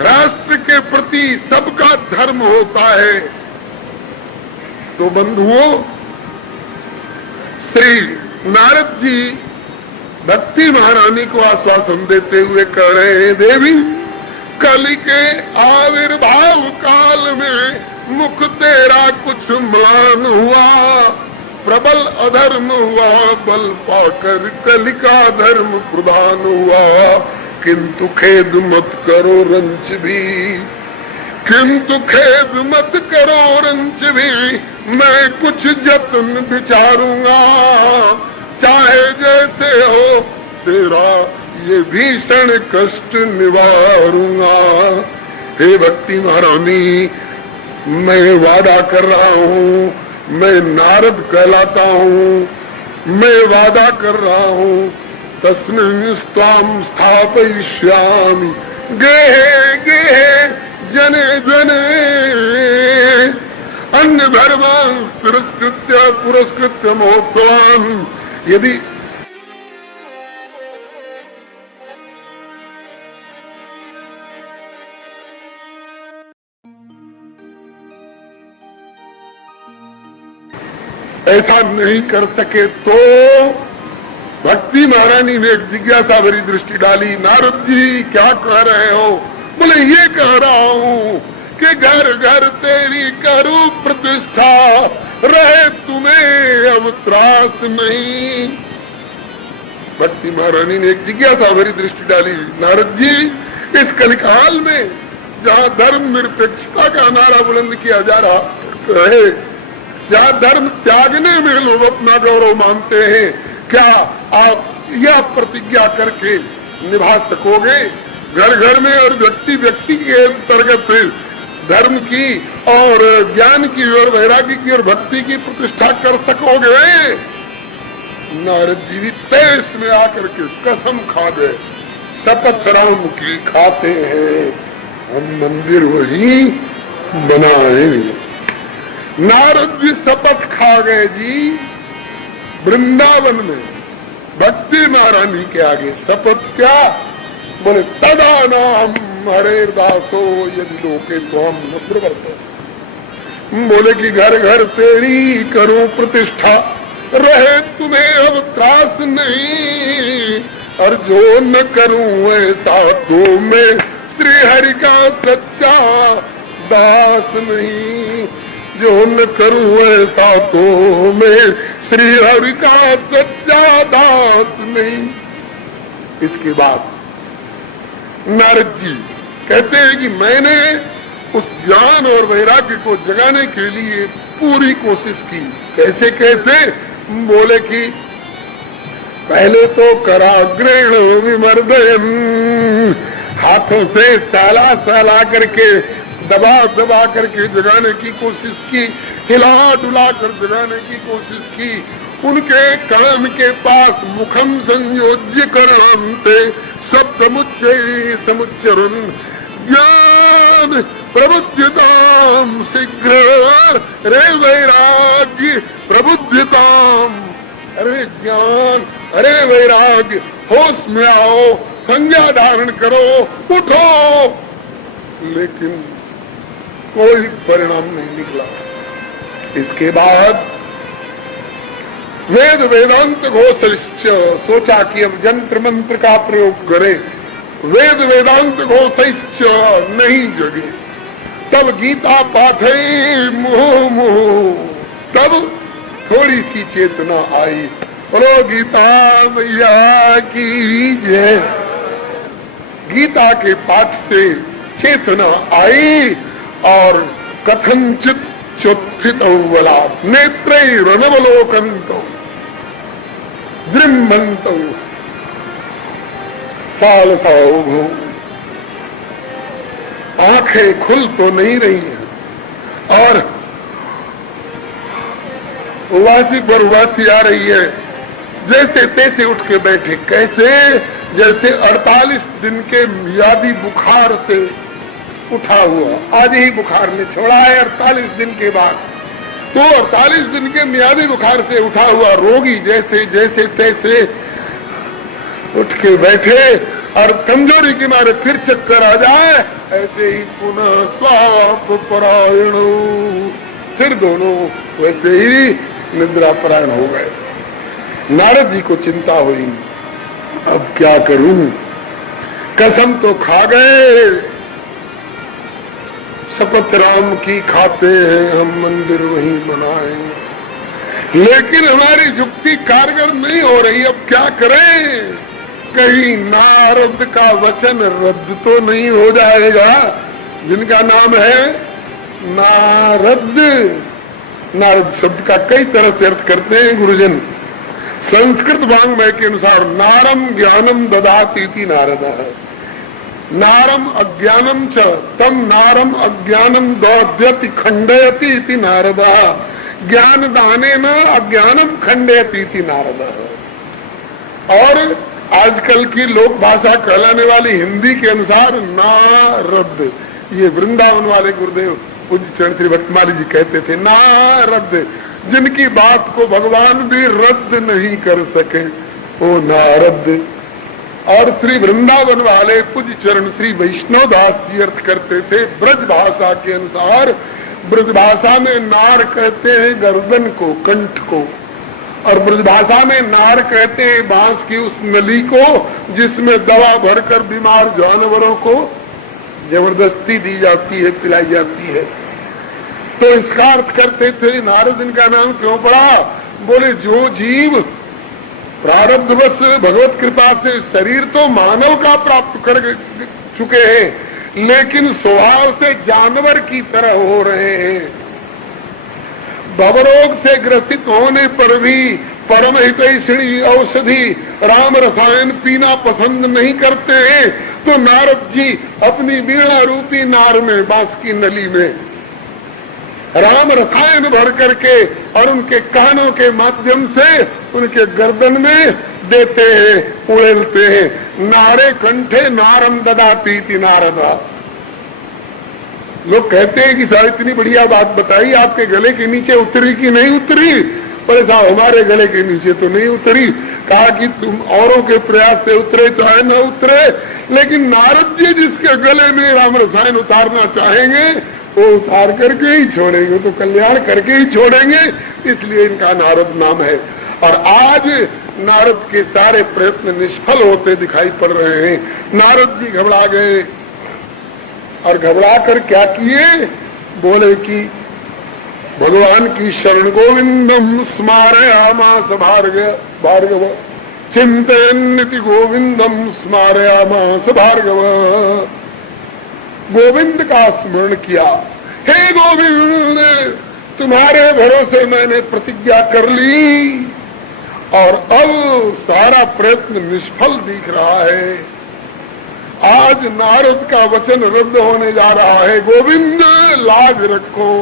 राष्ट्र के प्रति सबका धर्म होता है। तो बंधुओं, श्री नारद जी भक्ति महारानी को आश्वासन देते हुए कह रहे हैं, देवी कलि के आविर्भाव काल में मुख तेरा कुछ म्लान हुआ, प्रबल अधर्म हुआ, बल पाकर कलि का धर्म प्रधान हुआ। किंतु खेद मत करो रंच भी, किंतु खेद मत करो रंच भी, मैं कुछ जतन विचारूंगा, चाहे जैसे हो तेरा ये भीषण कष्ट निवारूंगा। हे भक्ति महारानी, मैं वादा कर रहा हूँ, मैं नारद कहलाता हूँ, मैं वादा कर रहा हूँ, तस्मिन् स्वाम स्थापयिष्यामि गेहे गेहे जने जने अन्य धर्मान् तिरस्कृत्य पुरस्कृत्य मोक्षवान्। यदि ऐसा नहीं कर सके तो भक्ति महारानी ने एक जिज्ञासा भरी दृष्टि डाली। नारद जी क्या कह रहे हो? बोले ये कह रहा हूँ कि घर घर तेरी करूं प्रतिष्ठा, रहे तुम्हें अब त्रास नहीं। भक्ति महारानी ने एक जिज्ञासा भरी दृष्टि डाली। नारद जी, इस कलिकाल में जहाँ धर्म निरपेक्षता का नारा बुलंद किया जा रहा है, जहाँ धर्म त्यागने में लोग अपना गौरव मानते हैं, क्या आप यह प्रतिज्ञा करके निभा सकोगे? घर घर में और व्यक्ति व्यक्ति के अंतर्गत धर्म की और ज्ञान की और वैराग्य की और भक्ति की प्रतिष्ठा कर सकोगे? नारद जी भी तेज में आकर के कसम खा गए, शपथ राम की खाते हैं, हम मंदिर वही बनाएंगे। नारद जी शपथ खा गए जी वृंदावन में भक्ति महारानी के आगे। शपथ क्या? बोले तदा नाम हरे दासो यदि लोके तो हम न प्रवर्तो। बोले कि घर घर तेरी करूं प्रतिष्ठा, रहे तुम्हें अब त्रास नहीं, और जो न करूं ऐसा तो मैं श्री हरि का सच्चा दास नहीं। जो न करूं ऐसा तो मैं श्री हरि का सच्चा दास नहीं। इसके बाद नारद जी कहते हैं कि मैंने उस ज्ञान और वैराग्य को जगाने के लिए पूरी कोशिश की। कैसे कैसे? बोले कि पहले तो कराग्रेण विमर्दयन् हाथों से सहला सहला करके, दबा दबा करके जगाने की कोशिश की, हिला डुला कर जगाने की कोशिश की। उनके कान के पास मुखम संयोज्य करणते शब्दमुच्चै समुच्चरण ज्ञान प्रबुद्धताम शीघ्र रे वैराग्य प्रबुद्धताम। अरे ज्ञान, अरे वैराग्य, होश में आओ, संज्ञा धारण करो, उठो। लेकिन कोई परिणाम नहीं निकला। इसके बाद वेद वेदांत घोषैश्च, सोचा कि अब यंत्र मंत्र का प्रयोग करे। वेद वेदांत घोषैश्च, नहीं जगे। तब गीता पाठे मुहु मुहु, तब थोड़ी सी चेतना आई। बोलो गीता मैया की जय। गीता के पाठ से चेतना आई और कथंचित चोत्थित बला नेत्रैरनवलोकन्तो दृम्भन्तो सालसाओ। आंखें खुल तो नहीं रही हैं और उवासी पर उवासी आ रही है। जैसे तैसे उठ के बैठे। कैसे? जैसे 48 दिन के मियादी बुखार से उठा हुआ। आज ही बुखार ने छोड़ा है 48 दिन के बाद। तो 48 दिन के मियादी बुखार से उठा हुआ रोगी जैसे जैसे तैसे उठ के बैठे और कमजोरी के मारे फिर चक्कर आ जाए, ऐसे ही पुनः स्वाप परायण, फिर दोनों वैसे ही निद्रा परायण हो गए। नारद जी को चिंता हुई, अब क्या करूं? कसम तो खा गए, शपथ राम की खाते हैं हम मंदिर वहीं बनाएंगे, लेकिन हमारी युक्ति कारगर नहीं हो रही। अब क्या करें? कहीं नारद का वचन रद्द तो नहीं हो जाएगा, जिनका नाम है नारद। नारद शब्द का कई तरह से अर्थ करते हैं गुरुजन। संस्कृत वांग्मय के अनुसार नारम ज्ञानम ददाति इति नारदः, नारम अज्ञानम च तम नारम अज्ञानम दौद्यति खंडयति इति नारदः, ज्ञान दानेन अज्ञानम खंडयति इति नारदः। और आजकल की लोक भाषा कहलाने वाली हिंदी के अनुसार नारद, ये वृंदावन वाले गुरुदेव पूज्य चरण श्री भट्टमाली जी कहते थे, नारद, जिनकी बात को भगवान भी रद्द नहीं कर सके, वो नारद। और श्री वृंदावन वाले पूज्य चरण श्री वैष्णव दास जी अर्थ करते थे ब्रज भाषा के अनुसार। ब्रज भाषा में नार कहते हैं गर्दन को, कंठ को, और ब्रजभाषा में नार कहते हैं बांस की उस नली को जिसमें दवा भरकर बीमार जानवरों को जबरदस्ती दी जाती है, पिलाई जाती है। तो इसका अर्थ करते थे। नारद इनका नाम क्यों पड़ा? बोले जो जीव प्रारब्धवश भगवत कृपा से शरीर तो मानव का प्राप्त कर चुके हैं, लेकिन स्वभाव से जानवर की तरह हो रहे हैं। भवरोग से ग्रसित होने पर भी परम हितैषिणी औषधि राम रसायन पीना पसंद नहीं करते हैं। तो नारद जी अपनी वीणा रूपी नार में, बांस की नली में राम रसायन भर करके और उनके कानों के माध्यम से उनके गर्दन में देते हैं, उड़ेलते हैं। नारे कंठे नारम ददाति इति नारदा। लोग कहते हैं कि साहब इतनी बढ़िया बात बताई, आपके गले के नीचे उतरी कि नहीं उतरी? पर साहब हमारे गले के नीचे तो नहीं उतरी। कहा कि तुम औरों के प्रयास से उतरे चाहे न उतरे, लेकिन नारद जी जिसके गले में राम रसायन उतारना चाहेंगे वो उतार करके ही छोड़ेंगे, तो कल्याण करके ही छोड़ेंगे। इसलिए इनका नारद नाम है। और आज नारद के सारे प्रयत्न निष्फल होते दिखाई पड़ रहे हैं। नारद जी घबरा गए और घबरा कर क्या किए? बोले कि भगवान की शरण गोविंदम स्मारयामास भार्गव, चिंतयन्निति गोविंदम स्मारयामास भार्गव। गोविंद का स्मरण किया। हे गोविंद, तुम्हारे भरोसे मैंने प्रतिज्ञा कर ली और अब सारा प्रयत्न निष्फल दिख रहा है। आज आज नारद का वचन रद्द होने जा रहा है। गोविंद लाज रखो।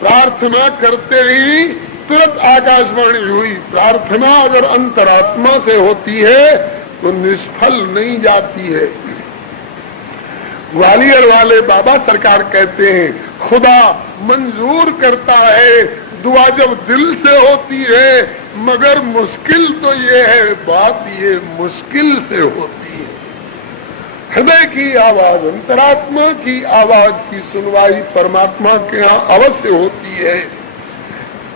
प्रार्थना करते ही तुरंत आकाशवाणी हुई। प्रार्थना अगर अंतरात्मा से होती है तो निष्फल नहीं जाती है। ग्वालियर वाले बाबा सरकार कहते हैं खुदा मंजूर करता है दुआ जब दिल से होती है, मगर मुश्किल तो ये है, बात ये मुश्किल से होती है। हृदय की आवाज, अंतरात्मा की आवाज की सुनवाई परमात्मा के यहाँ अवश्य होती है।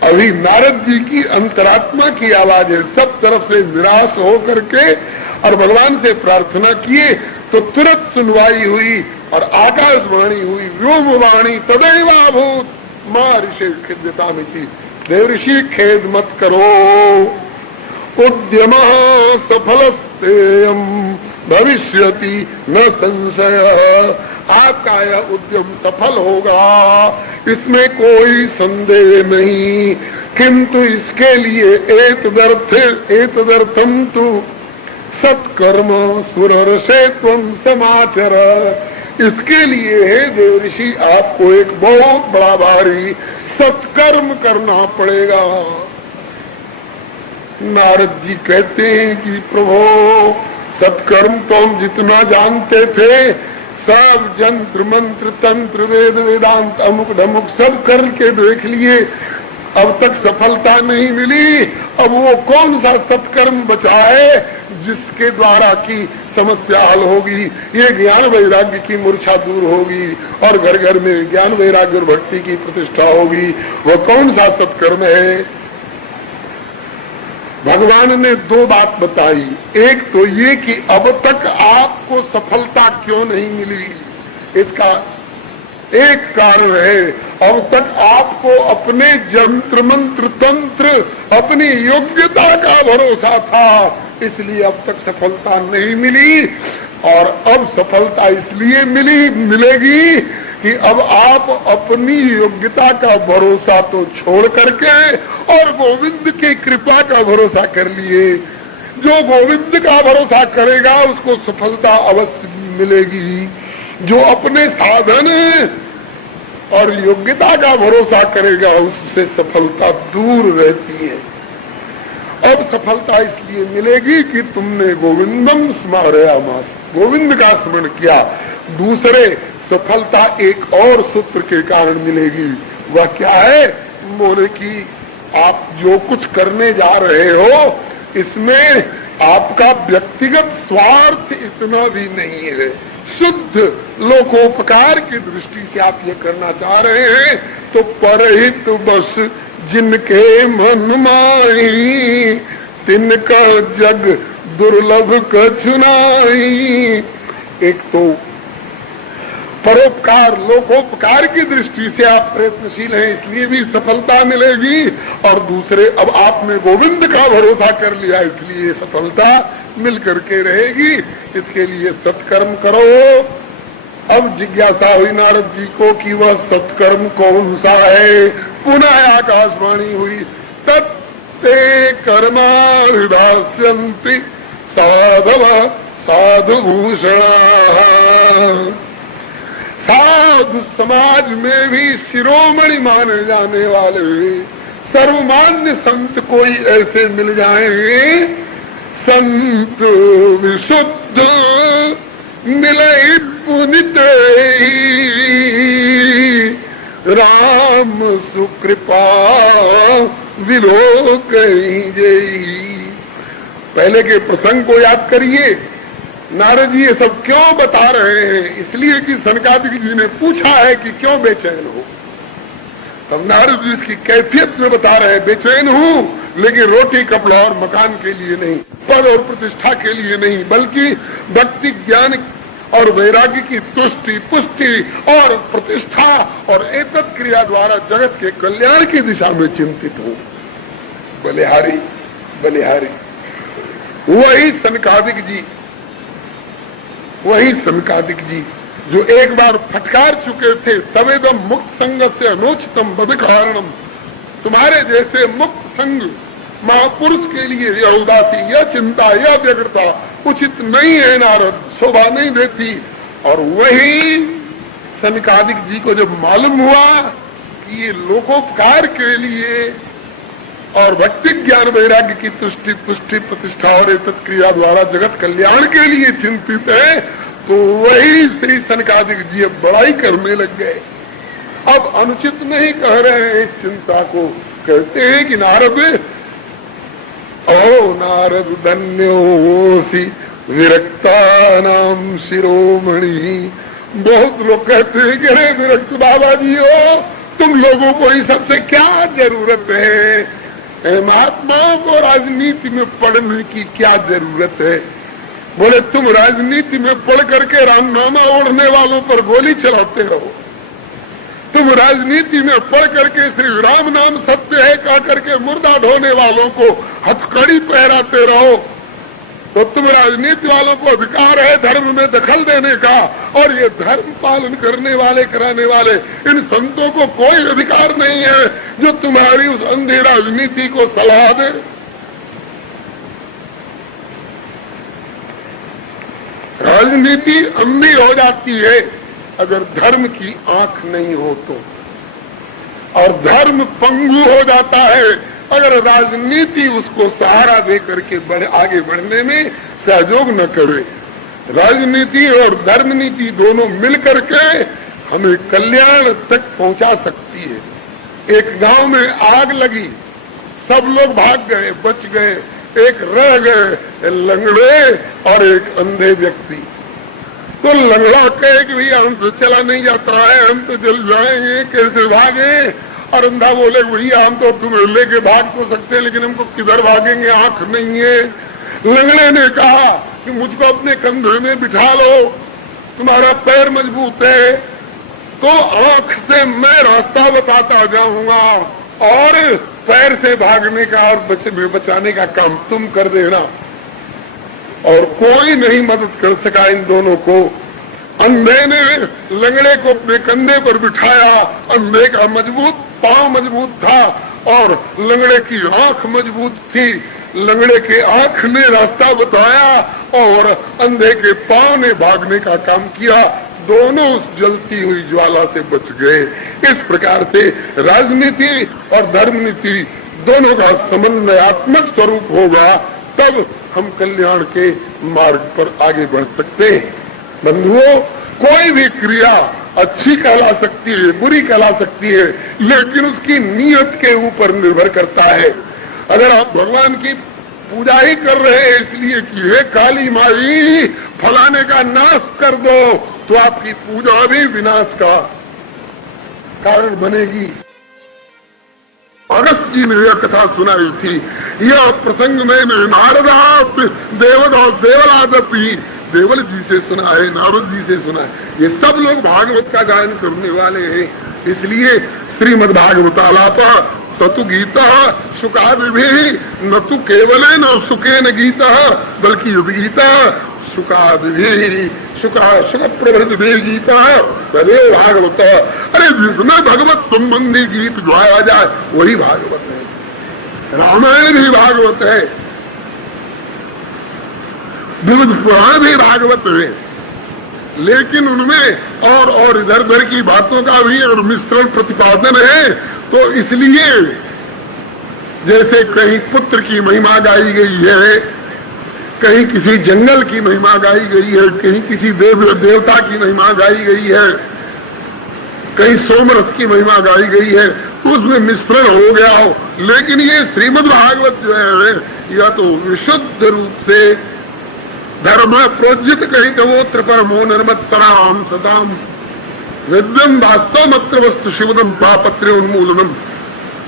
अभी नारद जी की अंतरात्मा की आवाज है। सब तरफ से निराश हो करके और भगवान से प्रार्थना किए तो तुरंत सुनवाई हुई और आकाशवाणी हुई। व्योमवाणी तदैवाभूत मां ऋषि खिद्यतामिति। देव ऋषि खेद मत करो। उद्यम सफलस्तेयम भविष्यति न संशय। आपका यह उद्यम सफल होगा, इसमें कोई संदेह नहीं। किंतु इसके लिए एतदर्थम तु सत्कर्म सुरर्षे त्वं समाचर। इसके लिए हे देव ऋषि आपको एक बहुत बड़ा भारी सत्कर्म करना पड़ेगा। नारद जी कहते हैं कि प्रभु सत्कर्म तो हम जितना जानते थे, सब जंत्र मंत्र तंत्र वेद वेदांत अमुक ढमुक सब करके देख लिए, अब तक सफलता नहीं मिली। अब वो कौन सा सत्कर्म बचा है जिसके द्वारा की समस्या हल होगी, ये ज्ञान वैराग्य की मूर्छा दूर होगी और घर घर में ज्ञान वैराग्य और भक्ति की प्रतिष्ठा होगी। वह कौन सा सत्कर्म है? भगवान ने दो बात बताई। एक तो ये कि अब तक आपको सफलता क्यों नहीं मिली, इसका एक कारण है। अब तक आपको अपने जंत्र मंत्र तंत्र अपनी योग्यता का भरोसा था, इसलिए अब तक सफलता नहीं मिली। और अब सफलता इसलिए मिलेगी कि अब आप अपनी योग्यता का भरोसा तो छोड़ करके और गोविंद की कृपा का भरोसा कर लिए। जो गोविंद का भरोसा करेगा उसको सफलता अवश्य मिलेगी। जो अपने साधन और योग्यता का भरोसा करेगा उससे सफलता दूर रहती है। अब सफलता इसलिए मिलेगी कि तुमने गोविंदम स्मरयामास, गोविंद का स्मरण किया। दूसरे सफलता एक और सूत्र के कारण मिलेगी। वह क्या है? बोले कि आप जो कुछ करने जा रहे हो इसमें आपका व्यक्तिगत स्वार्थ इतना भी नहीं है। शुद्ध लोकोपकार की दृष्टि से आप ये करना चाह रहे हैं तो परहित बस जिनके मन माई, तिनका जग दुर्लभ कछुनाई। एक तो परोपकार लोकोपकार की दृष्टि से आप प्रयत्नशील हैं इसलिए भी सफलता मिलेगी, और दूसरे अब आपने गोविंद का भरोसा कर लिया इसलिए सफलता मिल करके रहेगी। इसके लिए सत्कर्म करो। अब जिज्ञासा हुई नारद जी को कि वह सत्कर्म कौन सा है। पुनः आकाशवाणी हुई तत्ते कर्मा हृदास्यन्ति साधव साधुभूषण। साधु समाज में भी शिरोमणि माने जाने वाले सर्वमान्य संत कोई ऐसे मिल जाएंगे, संत विशुद्ध मिले पुनित राम सुकृपा विलोक जई। पहले के प्रसंग को याद करिए। नारद जी ये सब क्यों बता रहे हैं? इसलिए कि सनकादिक जी ने पूछा है कि क्यों बेचैन हो। तब नारद जी इसकी कैफियत में बता रहे हैं, बेचैन हूं लेकिन रोटी कपड़ा और मकान के लिए नहीं, पद और प्रतिष्ठा के लिए नहीं, बल्कि भक्ति ज्ञान और वैराग्य की तुष्टि पुष्टि और प्रतिष्ठा और एतत् क्रिया द्वारा जगत के कल्याण की दिशा में चिंतित हूं। बलिहारी बलिहारी वही सनकादिक जी जो एक बार फटकार चुके थे। तवेदम मुक्त संग से अनोचितम बद कारणम। तुम्हारे जैसे मुक्त संग महापुरुष के लिए यह उदासी, यह चिंता, यह व्यग्रता, उचित नहीं है नारद, शोभा नहीं देती। और वही सनकादिक जी को जब मालूम हुआ कि ये लोकोपकार के लिए और भक्ति ज्ञान वैराग्य की तुष्टि पुष्टि प्रतिष्ठा और तत्क्रिया द्वारा जगत कल्याण के लिए चिंतित है, तो वही श्री सनकादिक जी अब बड़ाई करने लग गए। अब अनुचित नहीं कह रहे हैं इस चिंता को, कहते हैं कि नारद, ओ नारद धन्योसी विरक्ता नाम शिरोमणि। बहुत लोग कहते हैं कि अरे विरक्त बाबा जी हो, तुम लोगों को इस सबसे क्या जरूरत है, महात्माओं को राजनीति में पढ़ने की क्या जरूरत है। बोले तुम राजनीति में पढ़ करके रामनामा ओढ़ने वालों पर गोली चलाते रहो, तुम राजनीति में पढ़ करके श्री राम नाम सत्य है कह करके मुर्दा ढोने वालों को हथकड़ी पहराते रहो, तो तुम राजनीति वालों को अधिकार है धर्म में दखल देने का, और ये धर्म पालन करने वाले कराने वाले इन संतों को कोई अधिकार नहीं है जो तुम्हारी उस अंधी राजनीति को सलाह दे। राजनीति अंधी हो जाती है अगर धर्म की आंख नहीं हो तो, और धर्म पंगु हो जाता है अगर राजनीति उसको सहारा दे करके आगे बढ़ने में सहयोग न करे। राजनीति और धर्म नीति दोनों मिलकर के हमें कल्याण तक पहुंचा सकती है। एक गांव में आग लगी, सब लोग भाग गए, बच गए, एक रह गए लंगड़े और एक अंधे व्यक्ति। तो लंगड़ा कहे कि भैया हम तो चला नहीं जाता है, हम तो जल जाएंगे, कैसे भागे। और अंधा बोले भैया हम तो तुम्हें लेके भाग तो सकते हैं लेकिन हमको किधर भागेंगे, आंख नहीं है। लंगड़े ने कहा कि मुझको अपने कंधे में बिठा लो, तुम्हारा पैर मजबूत है, तो आंख से मैं रास्ता बताता जाऊंगा और पैर से भागने का और बचाने का काम तुम कर देना। और कोई नहीं मदद कर सका इन दोनों को। अंधे ने लंगड़े को अपने कंधे पर बिठाया, अंधे का मजबूत पांव मजबूत था और लंगड़े की आंख मजबूत थी। लंगड़े के आंख ने रास्ता बताया और अंधे के पांव ने भागने का काम किया। दोनों उस जलती हुई ज्वाला से बच गए। इस प्रकार से राजनीति और धर्म नीति दोनों का समन्वयात्मक स्वरूप होगा, तब हम कल्याण के मार्ग पर आगे बढ़ सकते हैं। बंधुओं, कोई भी क्रिया अच्छी कहला सकती है, बुरी कहला सकती है, लेकिन उसकी नीयत के ऊपर निर्भर करता है। अगर आप भगवान की पूजा ही कर रहे हैं इसलिए कि हे काली माई फलाने का नाश कर दो, तो आपकी पूजा भी विनाश का कारण बनेगी। अगस्त जी ने यह कथा सुनाई थी। यह प्रसंग में नारदात देवलादपी देवल जी से सुना है, नारद जी से सुना है। ये सब लोग भागवत का गायन करने वाले हैं। इसलिए श्रीमद् भागवतालाप सतु गीता शुकादि न तो केवल न सुखे न गीता बल्कि युद्ध गीता शुकादि शुक प्रभृत भी गीता तदेव भागवत। अरे जिसमें भगवत संबंधी गीत गाया जाए वही भागवत है। रामायण भी भागवत है, विविध पुराण भी भागवत है, लेकिन उनमें और इधर उधर की बातों का भी और मिश्रण प्रतिपादन है। तो इसलिए जैसे कहीं पुत्र की महिमा गाई गई है, कहीं किसी जंगल की महिमा गाई गई है, कहीं किसी देवता की महिमा गाई गई है, कहीं सोमरस की महिमा गाई गई है, उसमें मिश्रण हो गया हो। लेकिन ये श्रीमद् भागवत जो है यह तो विशुद्ध रूप से धर्म प्रोजित कही तवोत्र परमो निर्मत्तराम सदाम विद्यम वास्तव मत्र वस्तु शिवदम पापत्रे उन्मूलनम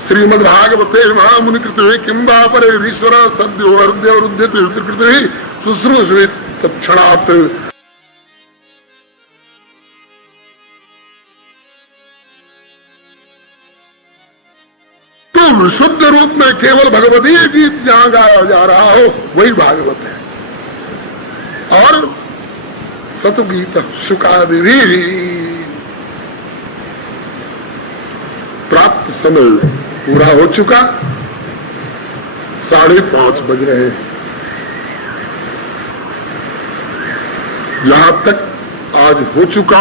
श्रीमद् भागवते महामुनिकृते किंबा परे ईश्वर सद्यो हृदय रुद्यते कृते शुश्रूषित तत्क्षणात्। तो विशुद्ध रूप में केवल भगवती गीत जहां गाया जा रहा हो वही भागवत है। और सतगीत शुकादि प्राप्त समय पूरा हो चुका, 5:30 बज रहे। जहां तक आज हो चुका,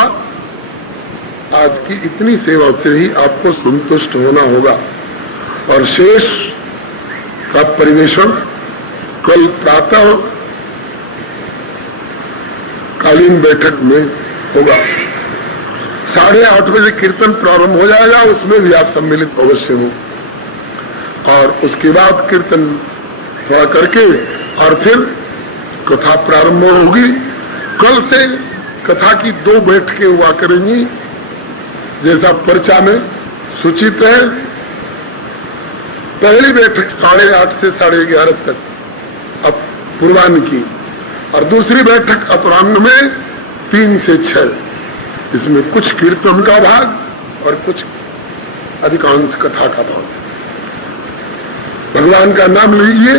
आज की इतनी सेवा से ही आपको संतुष्ट होना होगा और शेष का परिवेशन कल प्रातः कालीन बैठक में होगा। 8:30 बजे कीर्तन प्रारंभ हो जाएगा, उसमें भी आप सम्मिलित अवश्य हो। और उसके बाद कीर्तन थोड़ा करके और फिर कथा प्रारंभ होगी। कल से कथा की 2 बैठकें हुआ करेंगी, जैसा पर्चा में सूचित है। पहली बैठक 8:30 से 11:30 तक अब पूर्वाह्न की, और दूसरी बैठक अपराह्न में 3 से 6। इसमें कुछ कीर्तन का भाग और कुछ अधिकांश कथा का भाग। भगवान का नाम लीजिए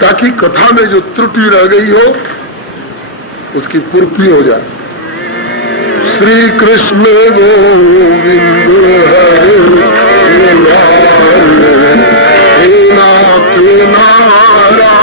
ताकि कथा में जो त्रुटि रह गई हो उसकी पूर्ति हो जाए। श्री कृष्ण गोविंद हरे नाथ नारायण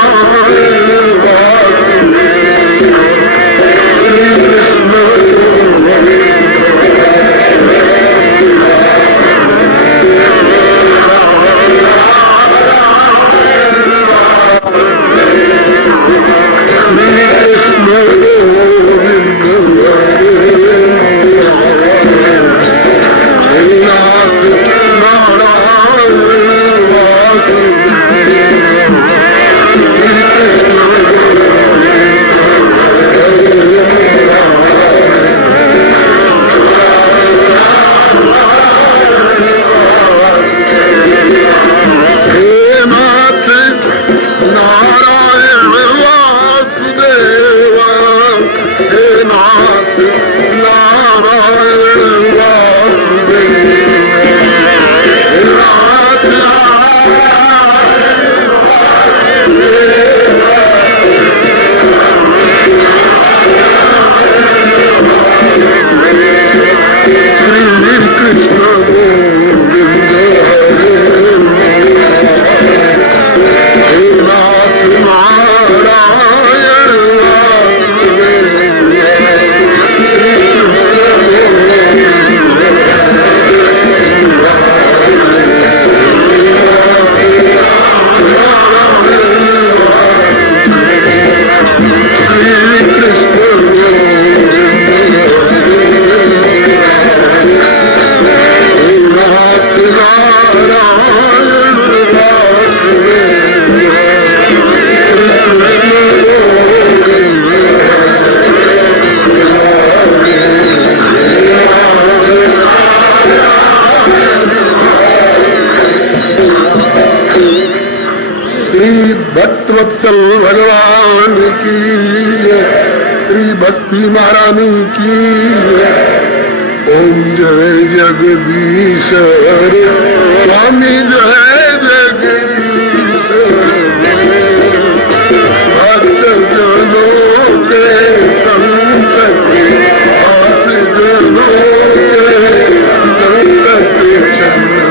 भक्तवत्सल भगवान की, श्री भक्ति महारानी की। ओम जय जगदीश्वर स्वामी जय जगदीश्वर। भक्त जनों के संकट आस जनों के संकट चंद्र।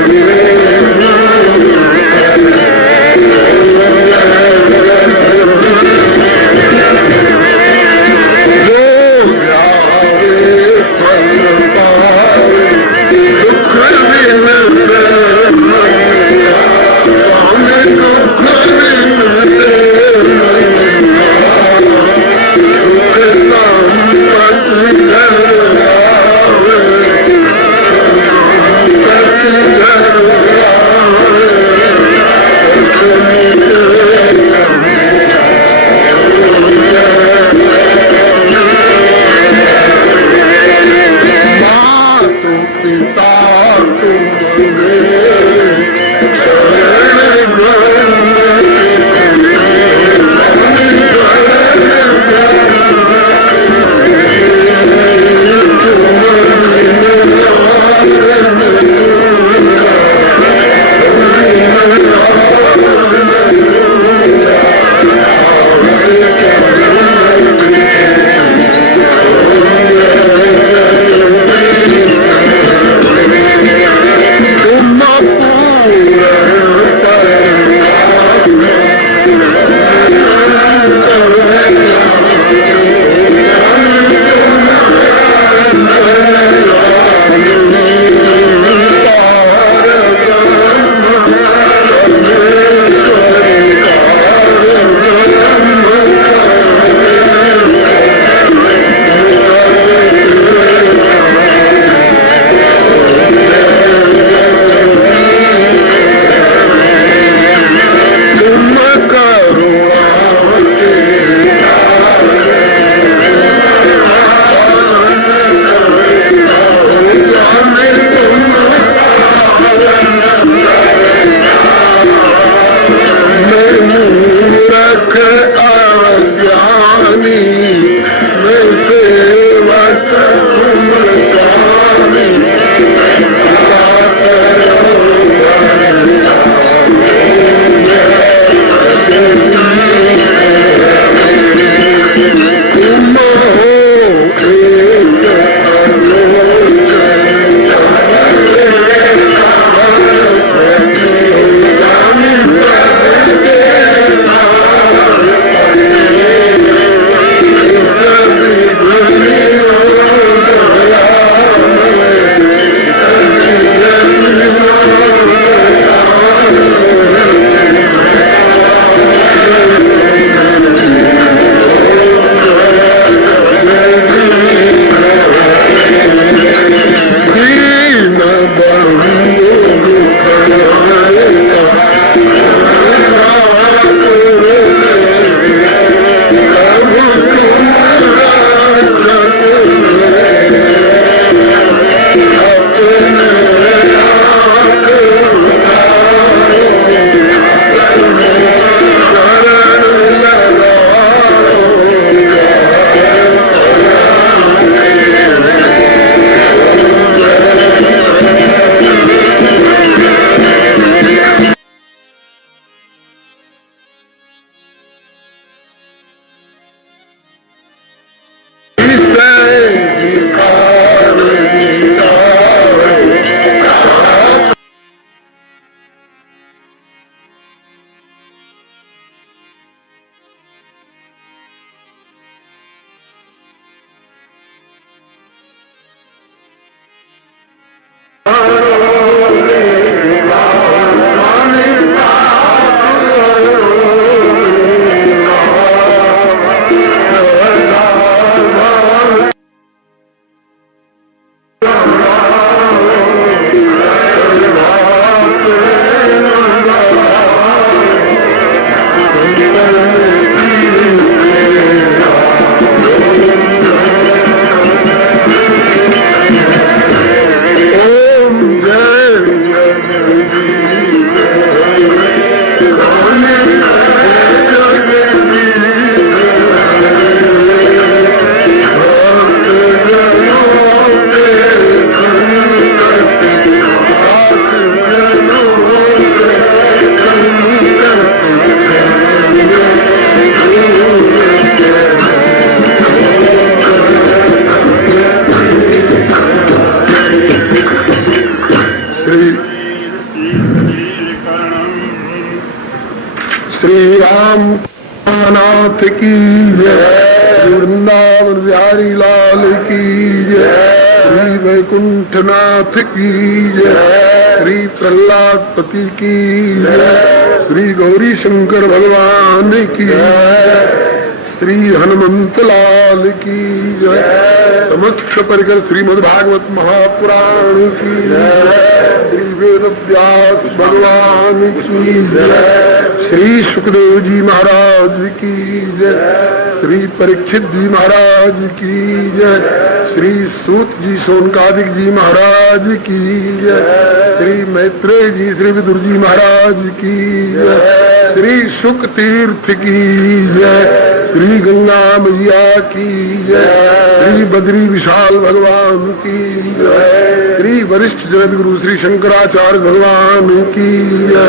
दुख बिन नाथ की जय, वृंदावन बिहारी लाल की जय, श्री वैकुंठनाथ की जय, श्री प्रहलाद पति की जय, श्री गौरी शंकर भगवान की जय, श्री हनुमंत लाल की जय, समस्त परिकर श्रीमद् भागवत महापुराण की जय, श्री वेद व्यास भगवान की जय, श्री सुखदेव जी महाराज की जय, श्री परीक्षित जी महाराज की जय, श्री सूत जी सोनकादिक जी महाराज की जय, श्री मैत्रेय जी श्री विदुर जी महाराज की जय, श्री शुक तीर्थ की जय, श्री गंगा मैया की जय, श्री बद्री विशाल भगवान की जय, श्री वरिष्ठ जगत गुरु श्री शंकराचार्य भगवान की जय,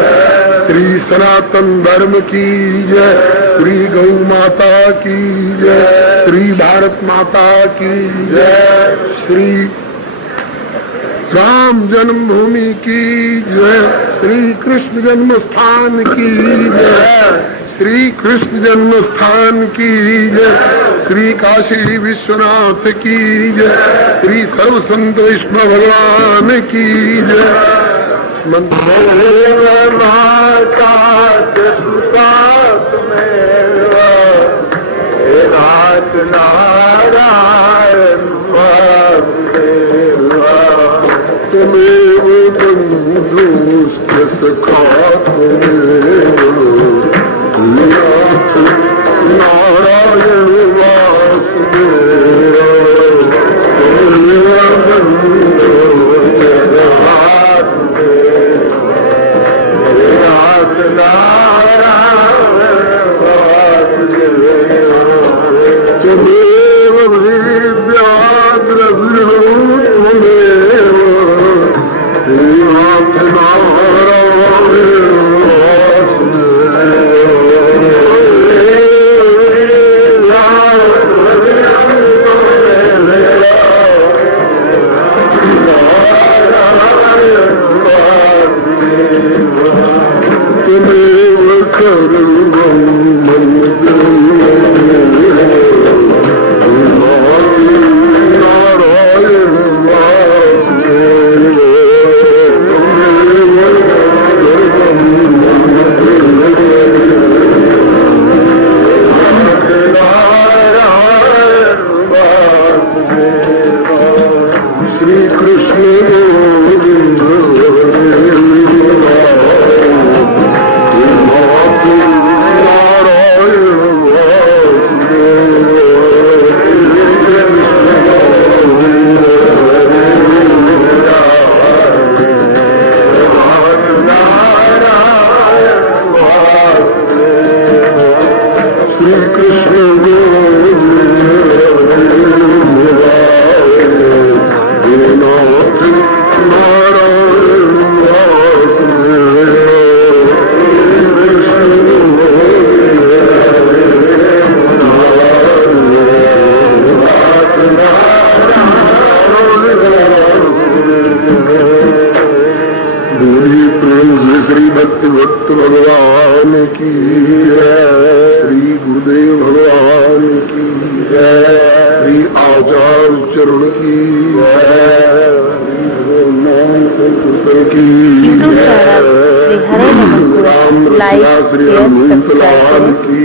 श्री सनातन धर्म की जय, श्री गौ माता की जय, श्री भारत माता की जय, श्री राम जन्मभूमि की जय, श्री कृष्ण जन्म स्थान की जय, श्री कृष्ण जन्म स्थान की जय, श्री काशी विश्वनाथ की जय, श्री सर्व संत विष्णु भगवान की जय। नारायण तुमेव बंधुश्च सखा नारायण वासुदेव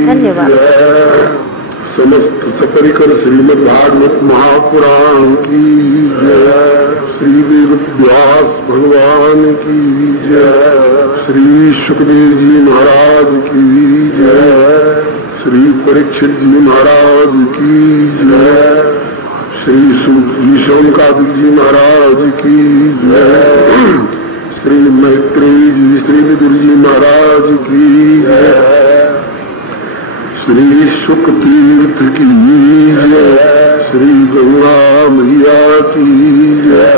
धन्यवाद। समस्त सपरिकर श्रीमद् भागवत महापुराण की जय, श्री वेद व्यास भगवान की जय, श्री सुखदेव जी महाराज की जय, श्री परीक्षित जी महाराज की जय, श्री शौनकादिक जी महाराज की जय, श्री मैत्रेय जी श्री विदुर जी महाराज की जय, श्री शुक तीर्थ की जय, श्री गंगा मैया की जय,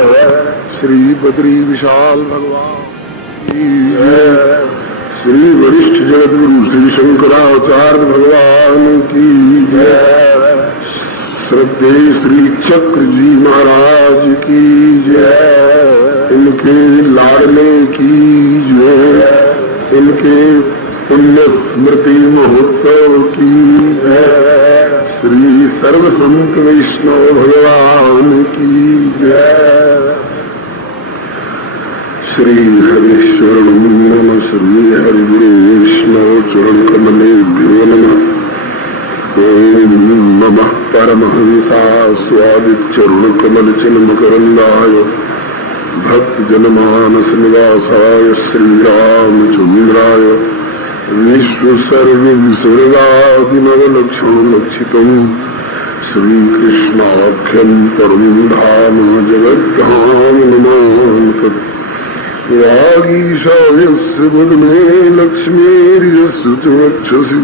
श्री बद्री विशाल भगवान की जय, श्री वरिष्ठ जगत गुरु श्री शंकराचार्य भगवान की जय, श्रद्धे श्री चक्र जी महाराज की जय, इनके लाडले की जय, इनके पुण्य स्मृति महोत्सव की जय। श्री सर्व संत वैष्णव भगवान की जय। श्री हरिशरणं नमः। श्री हरिगुरु वैष्णव चरण कमलेभ्यो नमः। ओम नमः परमहंसास्वादित चरण कमल चिन्मकरंदाय भक्त जनमानस निवासाय श्रीरामचंद्राय विश्व सर्व विसर्गादिनवलक्षण लक्षितम् श्रीकृष्णाख्यं परम धाम जगद्धाम नमामि। वागीशायस्य वदने लक्ष्मीर्यस्य च वक्षसि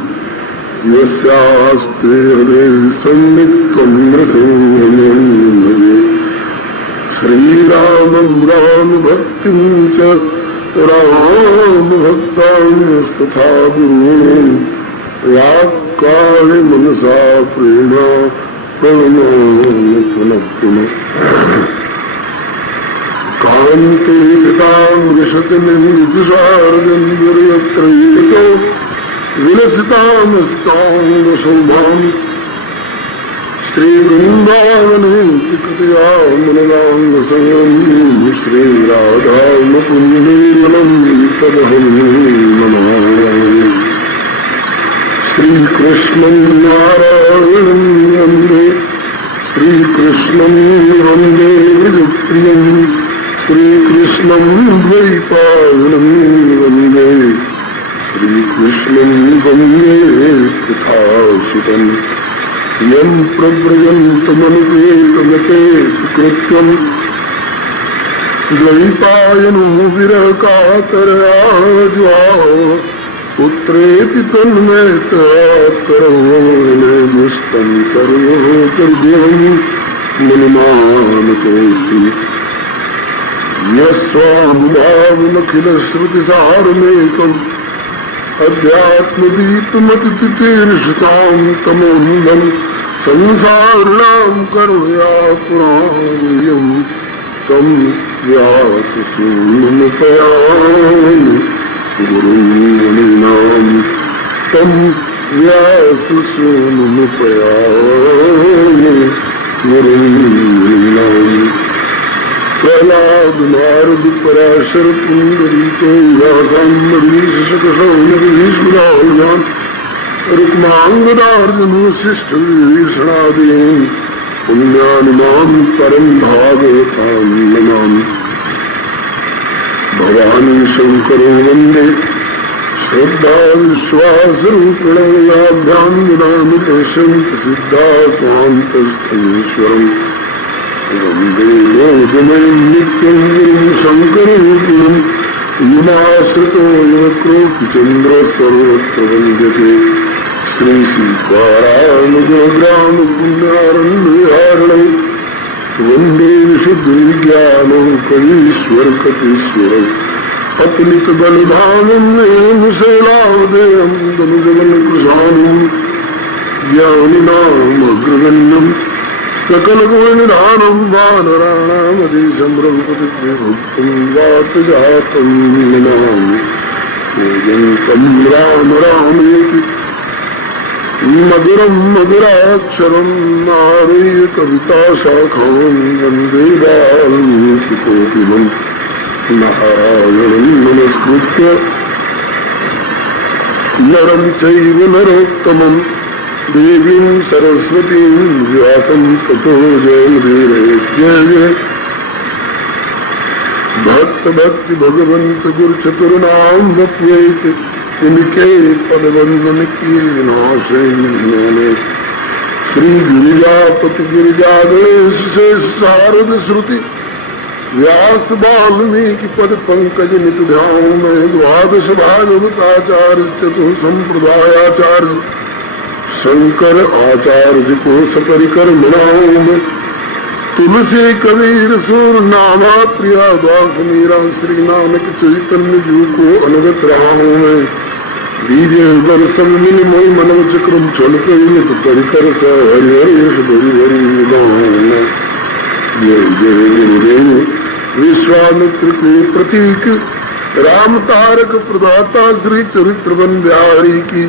यस्यास्ते हृदये संवित्तं नृसिंहं। श्रीरामं राम भक्तिं च राम भक्तांस्तथा गुरून् वाक्काय मनसा प्रेम्णा प्रणमामि पुनः पुनः। कान्ते सितामृषतनिर्विशारदन्दिर्यत्रैको विलसितामस्ताङ्गशोभाम् श्रीवृन्दावने कृतया मनगाङ्गसंगम् श्रीराधामुकुन्दीवनं तदहं नमामि। श्रीकृष्णं नारायणं वन्दे श्रीकृष्णं वन्दे विजप्रियं श्रीकृष्णं द्वैपायनं वन्दे श्रीकृष्णं वन्दे तथासुतम्। यं प्रव्रजन्तमनुपेतमते कृत्यं द्वैपायनो विरहकातरया पुत्रेति तन्मयतरो दुष्टं सर्वोपरिदेवं मनुमानतोऽस्मि। यस्वानुभावमखिलश्रुतिसारमेकम् अध्यात्मदीपमतितीर्षतां तमोन्धं संसारिणां करुणयापुराणं तं व्याससूनुमुपयामि गुरुं मुनीनां तं व्याससूनुमुपयामि गुरुं मुनीनाम्। प्रहलाद नारद पराशर पुंडरीको व्यासाम्बरीशकशौनकभीष्मदाहुलान् रुक्माङ्गदार्जुनवसिष्ठविभीषणादीन् पुण्यानि मां परं भागवतां नमामि। भवानी शङ्करो वन्दे श्रद्धा विश्वासरूपिणो याभ्यां ददामि पश्यन्ति सिद्धा स्वान्तस्थमीश्वरम्। वन्दे योगमयं नित्यं गुरुं शङ्कररूपिणं युमाश्रितो युवक्रोपिचन्द्र सर्वत्र वन्द्यते। श्रीसीतारामगुणग्रामपुण्यारण्यविहारिणौ वन्दे विशुद्धविज्ञानं कवीश्वरकपीश्वरौ। अतुलितबलधामं शैलावदेयं दनुजवनकृशानं ज्ञानिनामग्रगण्यम् सकलगुणनिधानं वानराणामधीशं रघुपतिभक्तं वातजातं नमामि। कूजन्तं राम रामेति मधुरं मधुराक्षरं नारय्य कविताशाखां वन्दे वाल्मीकिकोकिलं। नारायणं नमस्कृत्य नरं चैव नरोत्तमम् देवीं सरस्वतीं व्यासं ततो जयमुदीरये। जय भक्त भक्ति भगवंत गुरु चतुर्नाम बप्येति इनके पदवंदन की विनाशे। श्री गिरिजापति गिरिजा गणेश शेष शारद श्रुति व्यास वाल्मीकि पद पंकज नित ध्यान में द्वादश भागवताचार्य चतुः संप्रदायाचार्य शंकर आचार्य जी को सपरिकर मनाओ में तुलसी कबीर सूर नामा प्रिया दास मीरा श्री नानक चैतन्य जी को अनुगत राहों में दीजे दर्शन मिल मोई मनव चक्रम चलते तो परिकर स हरि हरेश भरी भरी जय जय गुरुदेव। विश्वामित्र के प्रतीक राम तारक प्रदाता श्री चरित्रवन बिहारी की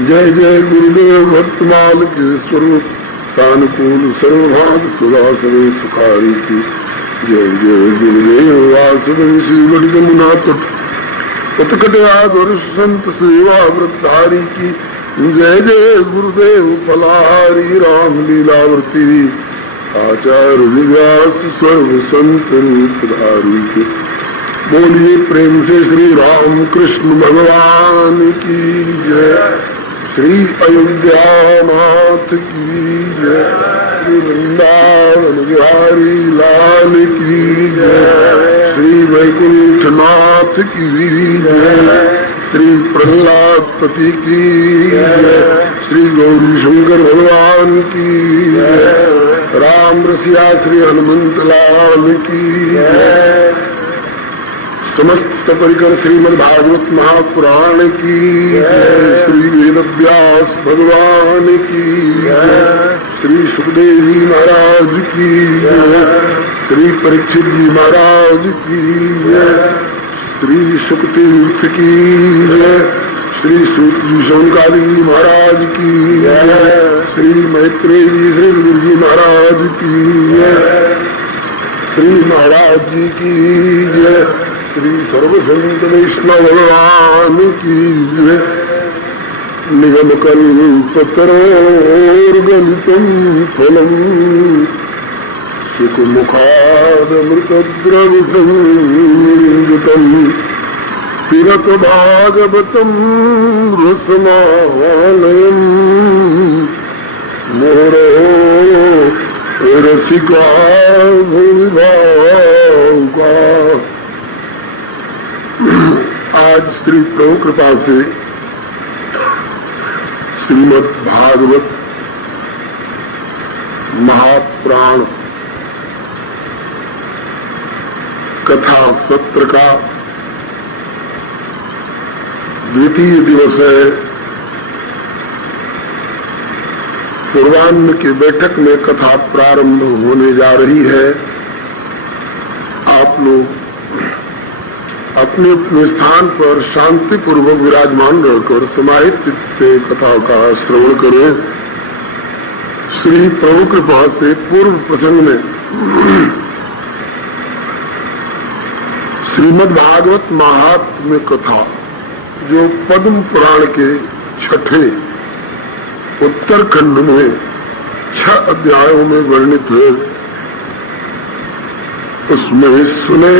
जय जय गुरुदेव भक्तमाल के स्वरूप सानुकूल सर्वभाग सुधा सर्व सुखारी की जय जय गुरुदेव वासुदेव श्री जमुना उत्कटयाद संत सेवा व्रतधारी की जय जय गुरुदेव फलाहारी राम लीलावृति आचार्य व्यास सर्व संत रूपधारी के बोलिए प्रेम से श्री राम कृष्ण भगवान की जय श्री अयोध्या नाथ की जय श्री वृंदावन बिहारी लाल की जय श्री वैकुंठ नाथ की जय श्री प्रहलाद पति की जय श्री गौरी शंकर भगवान की जय राम रसिया श्री हनुमंत लाल की जय समस्त सपरिकर श्रीमद् भागवत महापुराण की जय श्री वेद व्यास भगवान की जय श्री सुखदेव महाराज की जय श्री परीक्षित जी महाराज की जय श्री सुखतीर्थ की जय श्री सूत जी शौनकादी महाराज की जय श्री मैत्रेय जी श्री विदुर जी महाराज की जय श्री महाराज जी की जय श्री सर्व संत वैष्णव भगवान की जय निगम कल्पतरोर्गलितं फलम् सुखमुखादमृतद्रविसंयुतं पिबत भागवतं रसमालयम् मोरो रसिका भूविभागा। आज श्री प्रभु कृपा से श्रीमद् भागवत महाप्राण कथा सत्र का द्वितीय दिवस है। पूर्वाह्न की बैठक में कथा प्रारंभ होने जा रही है। आप लोग अपने अपने स्थान पर शांति पूर्वक विराजमान रहकर समाहित चित्त से कथा का श्रवण करें। श्री प्रभु कृपा से पूर्व प्रसंग में श्रीमद् भागवत महात्म्य कथा जो पद्म पुराण के छठे उत्तरखंड में 6 अध्यायों में वर्णित है, उसमें सुने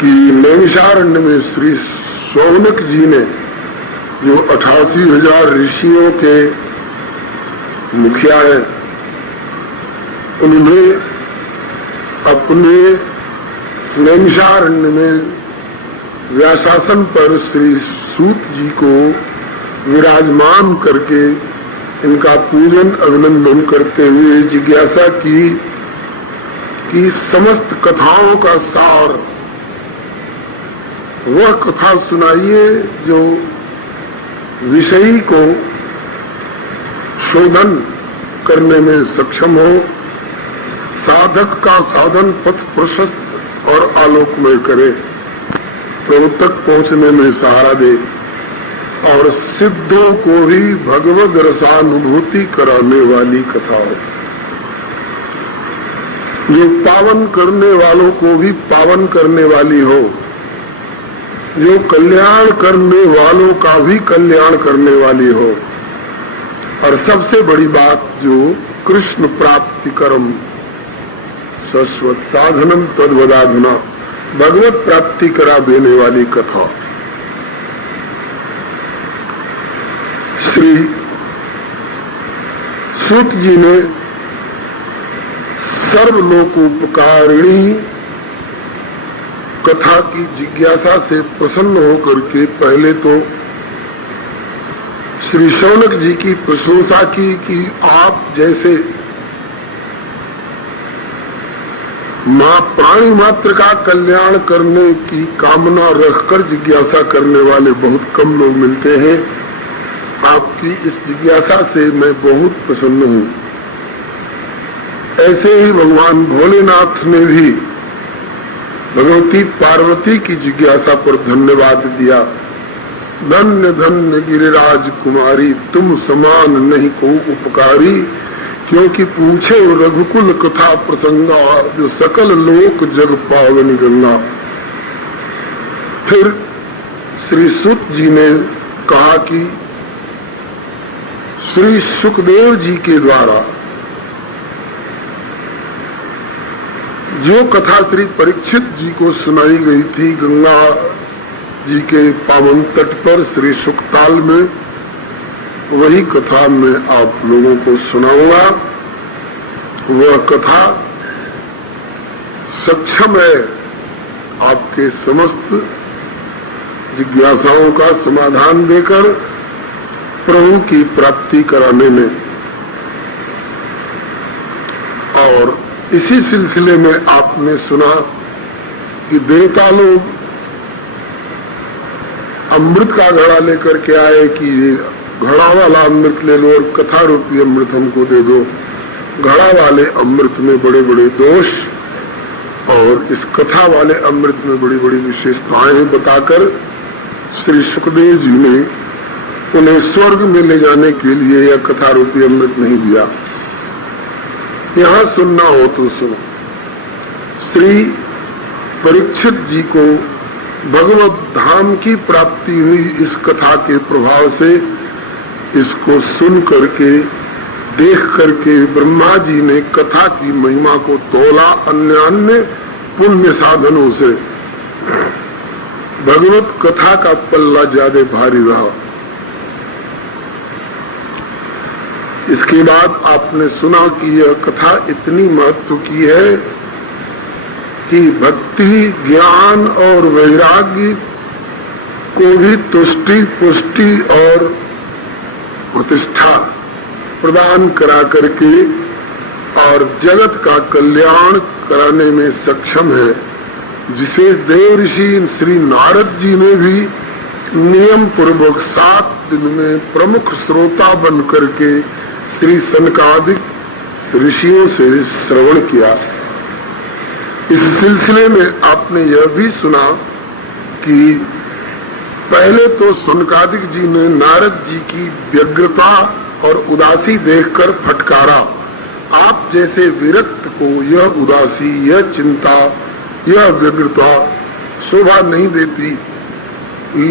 कि नैमिषारण्य में श्री शौनक जी ने जो 88,000 ऋषियों के मुखिया है, उन्होंने अपने नैमिषारण्य में व्यासासन पर श्री सूत जी को विराजमान करके इनका पूजन अभिनंदन करते हुए जिज्ञासा की कि समस्त कथाओं का सार वह कथा सुनाइए जो विषयी को शोधन करने में सक्षम हो, साधक का साधन पथ प्रशस्त और आलोकमय करे, प्रभु तक पहुंचने में सहारा दे और सिद्धों को ही भगवद रसानुभूति कराने वाली कथा हो, जो पावन करने वालों को भी पावन करने वाली हो, जो कल्याण करने वालों का भी कल्याण करने वाली हो, और सबसे बड़ी बात जो कृष्ण प्राप्ति कर्म शाश्वत साधनम तद्वदाधुना भगवत प्राप्ति करा देने वाली कथा। श्री सूत जी ने सर्वलोकोपकारिणी कथा की जिज्ञासा से प्रसन्न होकर के पहले तो श्री शौनक जी की प्रशंसा की कि आप जैसे मां प्राणी मात्र का कल्याण करने की कामना रखकर जिज्ञासा करने वाले बहुत कम लोग मिलते हैं। आपकी इस जिज्ञासा से मैं बहुत प्रसन्न हूं। ऐसे ही भगवान भोलेनाथ ने भी भगवती पार्वती की जिज्ञासा पर धन्यवाद दिया। धन्य धन्य गिरिराज कुमारी, तुम समान नहीं को उपकारी, क्योंकि पूछे रघुकुल कथा प्रसंगा, जो सकल लोक जग पावन गंगा। फिर श्री सुत जी ने कहा कि श्री सुखदेव जी के द्वारा जो कथा श्री परीक्षित जी को सुनाई गई थी गंगा जी के पावन तट पर श्री सुखताल में, वही कथा मैं आप लोगों को सुनाऊंगा। वह कथा सक्षम है आपके समस्त जिज्ञासाओं का समाधान देकर प्रभु की प्राप्ति कराने में। और इसी सिलसिले में आपने सुना कि देवता लोग अमृत का घड़ा लेकर के आए कि ये घड़ा वाला अमृत ले लो और कथा रूपी अमृत हमको दे दो। घड़ा वाले अमृत में बड़े बड़े दोष और इस कथा वाले अमृत में बड़ी बड़ी विशेषताएं बताकर श्री सुखदेव जी ने उन्हें स्वर्ग में ले जाने के लिए यह कथा रूपी अमृत नहीं दिया। यहां सुनना हो तो सुनो। श्री परीक्षित जी को भगवत धाम की प्राप्ति हुई इस कथा के प्रभाव से, इसको सुन करके देख करके ब्रह्मा जी ने कथा की महिमा को तोला अन्य अन्य पुण्य साधनों से। भगवत कथा का पल्ला ज्यादा भारी रहा। इसके बाद आपने सुना कि यह कथा इतनी महत्व की है कि भक्ति, ज्ञान और वैराग्य को भी तुष्टि, पुष्टि और प्रतिष्ठा प्रदान करा करके और जगत का कल्याण कराने में सक्षम है, जिसे देव ऋषि श्री नारद जी ने भी नियम पूर्वक 7 दिन में प्रमुख श्रोता बन करके श्री सनकादिक ऋषियों से श्रवण किया। इस सिलसिले में आपने यह भी सुना कि पहले तो सनकादिक जी ने नारद जी की व्यग्रता और उदासी देखकर फटकारा। आप जैसे विरक्त को यह उदासी, यह चिंता, यह व्यग्रता शोभा नहीं देती।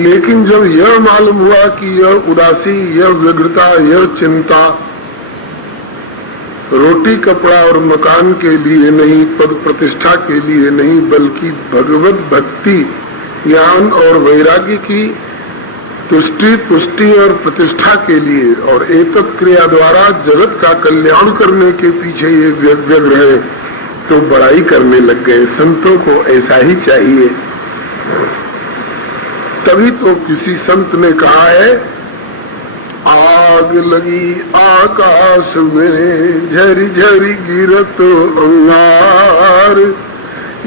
लेकिन जब यह मालूम हुआ कि यह उदासी, यह व्यग्रता, यह चिंता रोटी कपड़ा और मकान के लिए नहीं, पद प्रतिष्ठा के लिए नहीं, बल्कि भगवत भक्ति, ज्ञान और वैराग्य की तुष्टि, पुष्टि और प्रतिष्ठा के लिए और एतत् क्रिया द्वारा जगत का कल्याण करने के पीछे ये व्यग्र है, तो बड़ाई करने लग गए। संतों को ऐसा ही चाहिए। तभी तो किसी संत ने कहा है, आग लगी आकाश में झरी झरी गिरत अंगार,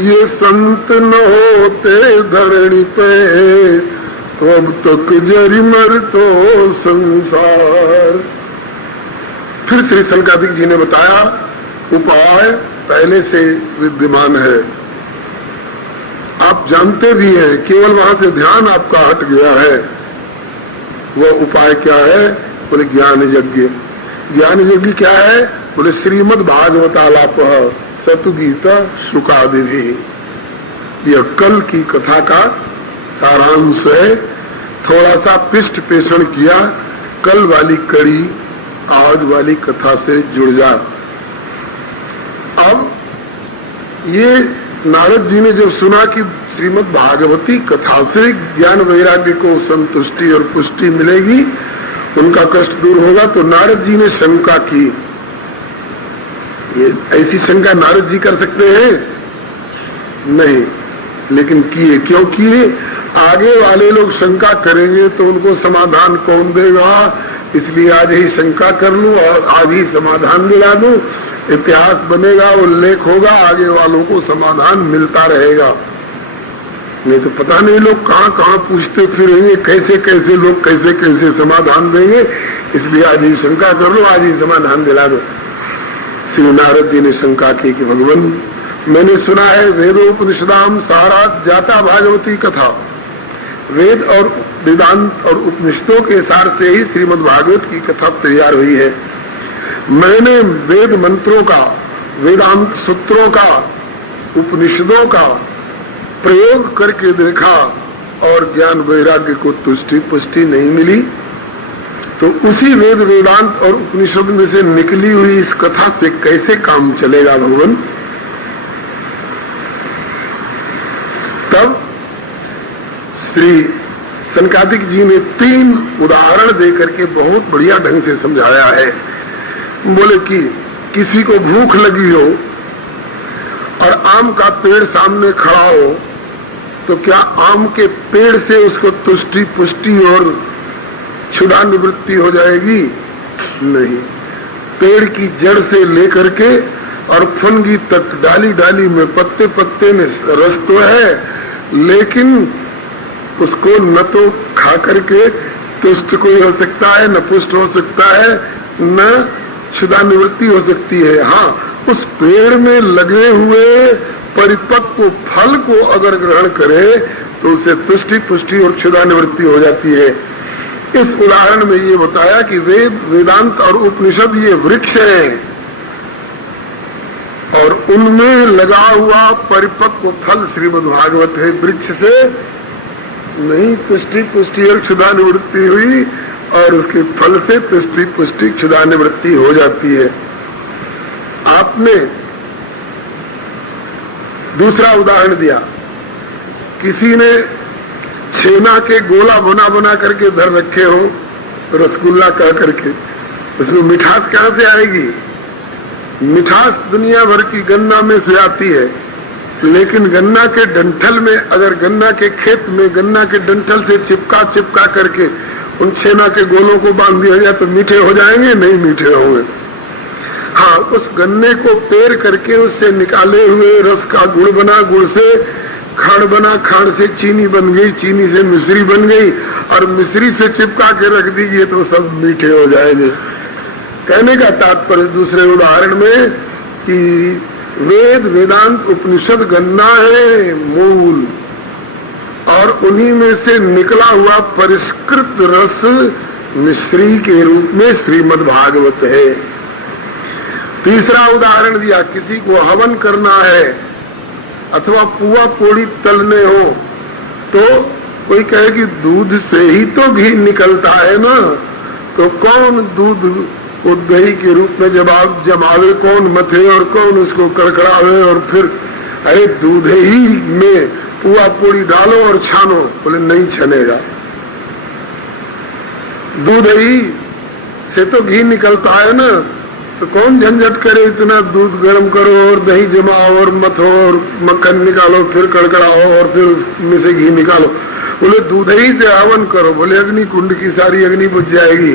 ये संत न होते धरणी पे तो अब तक जरी मर तो संसार। फिर श्री सनकादिक जी ने बताया उपाय पहले से विद्यमान है, आप जानते भी हैं, केवल वहां से ध्यान आपका हट गया है। वह उपाय क्या है? बोले ज्ञान यज्ञ। ज्ञान यज्ञ क्या है? बोले श्रीमद् भागवतालाप सतुगीता शुकादि भी। यह कल की कथा का सारांश है। थोड़ा सा पिष्ट पेषण किया, कल वाली कड़ी आज वाली कथा से जुड़ जा। अब ये नारद जी ने जब सुना कि श्रीमद् भागवती कथा से ज्ञान वैराग्य को संतुष्टि और पुष्टि मिलेगी, उनका कष्ट दूर होगा, तो नारद जी ने शंका की। ये ऐसी शंका नारद जी कर सकते हैं? नहीं, लेकिन किए। क्यों किए? आगे वाले लोग शंका करेंगे तो उनको समाधान कौन देगा, इसलिए आज ही शंका कर लूं और आज ही समाधान दिला दूं। इतिहास बनेगा, उल्लेख होगा, आगे वालों को समाधान मिलता रहेगा। नहीं तो पता नहीं लोग कहाँ कहाँ पूछते फिरेंगे, कैसे कैसे लोग कैसे कैसे समाधान देंगे। इसलिए आज ही शंका कर लो, आज ही समाधान दिला दो। श्री नारद जी ने शंका की कि भगवान मैंने सुना है वेदोपनिषदाम सारा जाता भागवती कथा, वेद और वेदांत और उपनिषदों के सार से ही श्रीमद् भागवत की कथा तैयार हुई है। मैंने वेद मंत्रों का, वेदांत सूत्रों का, उपनिषदों का प्रयोग करके देखा और ज्ञान वैराग्य को तुष्टि पुष्टि नहीं मिली, तो उसी वेद वेदांत और उपनिषद में से निकली हुई इस कथा से कैसे काम चलेगा भगवान। तब श्री सनकादिक जी ने 3 उदाहरण देकर के बहुत बढ़िया ढंग से समझाया है। बोले कि किसी को भूख लगी हो और आम का पेड़ सामने खड़ा हो, तो क्या आम के पेड़ से उसको तुष्टि पुष्टि और क्षुधा निवृत्ति हो जाएगी? नहीं। पेड़ की जड़ से लेकर के और फंगी तक, डाली डाली में, पत्ते पत्ते में रस तो है, लेकिन उसको न तो खा करके तुष्ट कोई हो सकता है, न पुष्ट हो सकता है, न क्षुधा निवृत्ति हो सकती है। हाँ, उस पेड़ में लगे हुए परिपक्व फल को अगर ग्रहण करे तो उसे तुष्टि पुष्टि और क्षुधा निवृत्ति हो जाती है। इस उदाहरण में ये बताया कि वेद वेदांत और उपनिषद ये वृक्ष हैं और उनमें लगा हुआ परिपक्व फल श्रीमद् भागवत है। वृक्ष से नहीं तुष्टि पुष्टि और क्षुधा निवृत्ति हुई और उसके फल से तुष्टि पुष्टि क्षुधा निवृत्ति हो जाती है। आपने दूसरा उदाहरण दिया, किसी ने छेना के गोला बना बना करके धर रखे हो, रसगुल्ला कह करके, उसमें मिठास कहां से आएगी? मिठास दुनिया भर की गन्ना में से आती है, लेकिन गन्ना के डंठल में, अगर गन्ना के खेत में गन्ना के डंठल से चिपका चिपका करके उन छेना के गोलों को बांध दिया जाए तो मीठे हो जाएंगे? नहीं मीठे होंगे। हाँ, उस गन्ने को पेर करके उससे निकाले हुए रस का गुड़ बना, गुड़ से खांड बना, खांड से चीनी बन गई, चीनी से मिश्री बन गई और मिश्री से चिपका के रख दीजिए तो सब मीठे हो जाएंगे। कहने का तात्पर्य दूसरे उदाहरण में कि वेद वेदांत उपनिषद गन्ना है मूल, और उन्हीं में से निकला हुआ परिष्कृत रस मिश्री के रूप में श्रीमद् भागवत है। तीसरा उदाहरण दिया, किसी को हवन करना है अथवा पुआ पोड़ी तलने हो, तो कोई कहे कि दूध से ही तो घी निकलता है ना, तो कौन दूध को दही के रूप में जब आप जमावे, कौन मथे और कौन उसको कड़कड़ावे और फिर अरे दूध ही में पुआ पोड़ी डालो और छानो? बोले नहीं छनेगा, दूध ही से तो घी निकलता है ना, तो कौन झंझट करे, इतना दूध गर्म करो और दही जमाओ और मथो और मक्खन निकालो, फिर कड़कड़ाओ और फिर उसमें से घी निकालो। बोले दूध ही से हवन करो। बोले अग्नि कुंड की सारी अग्नि बुझ जाएगी।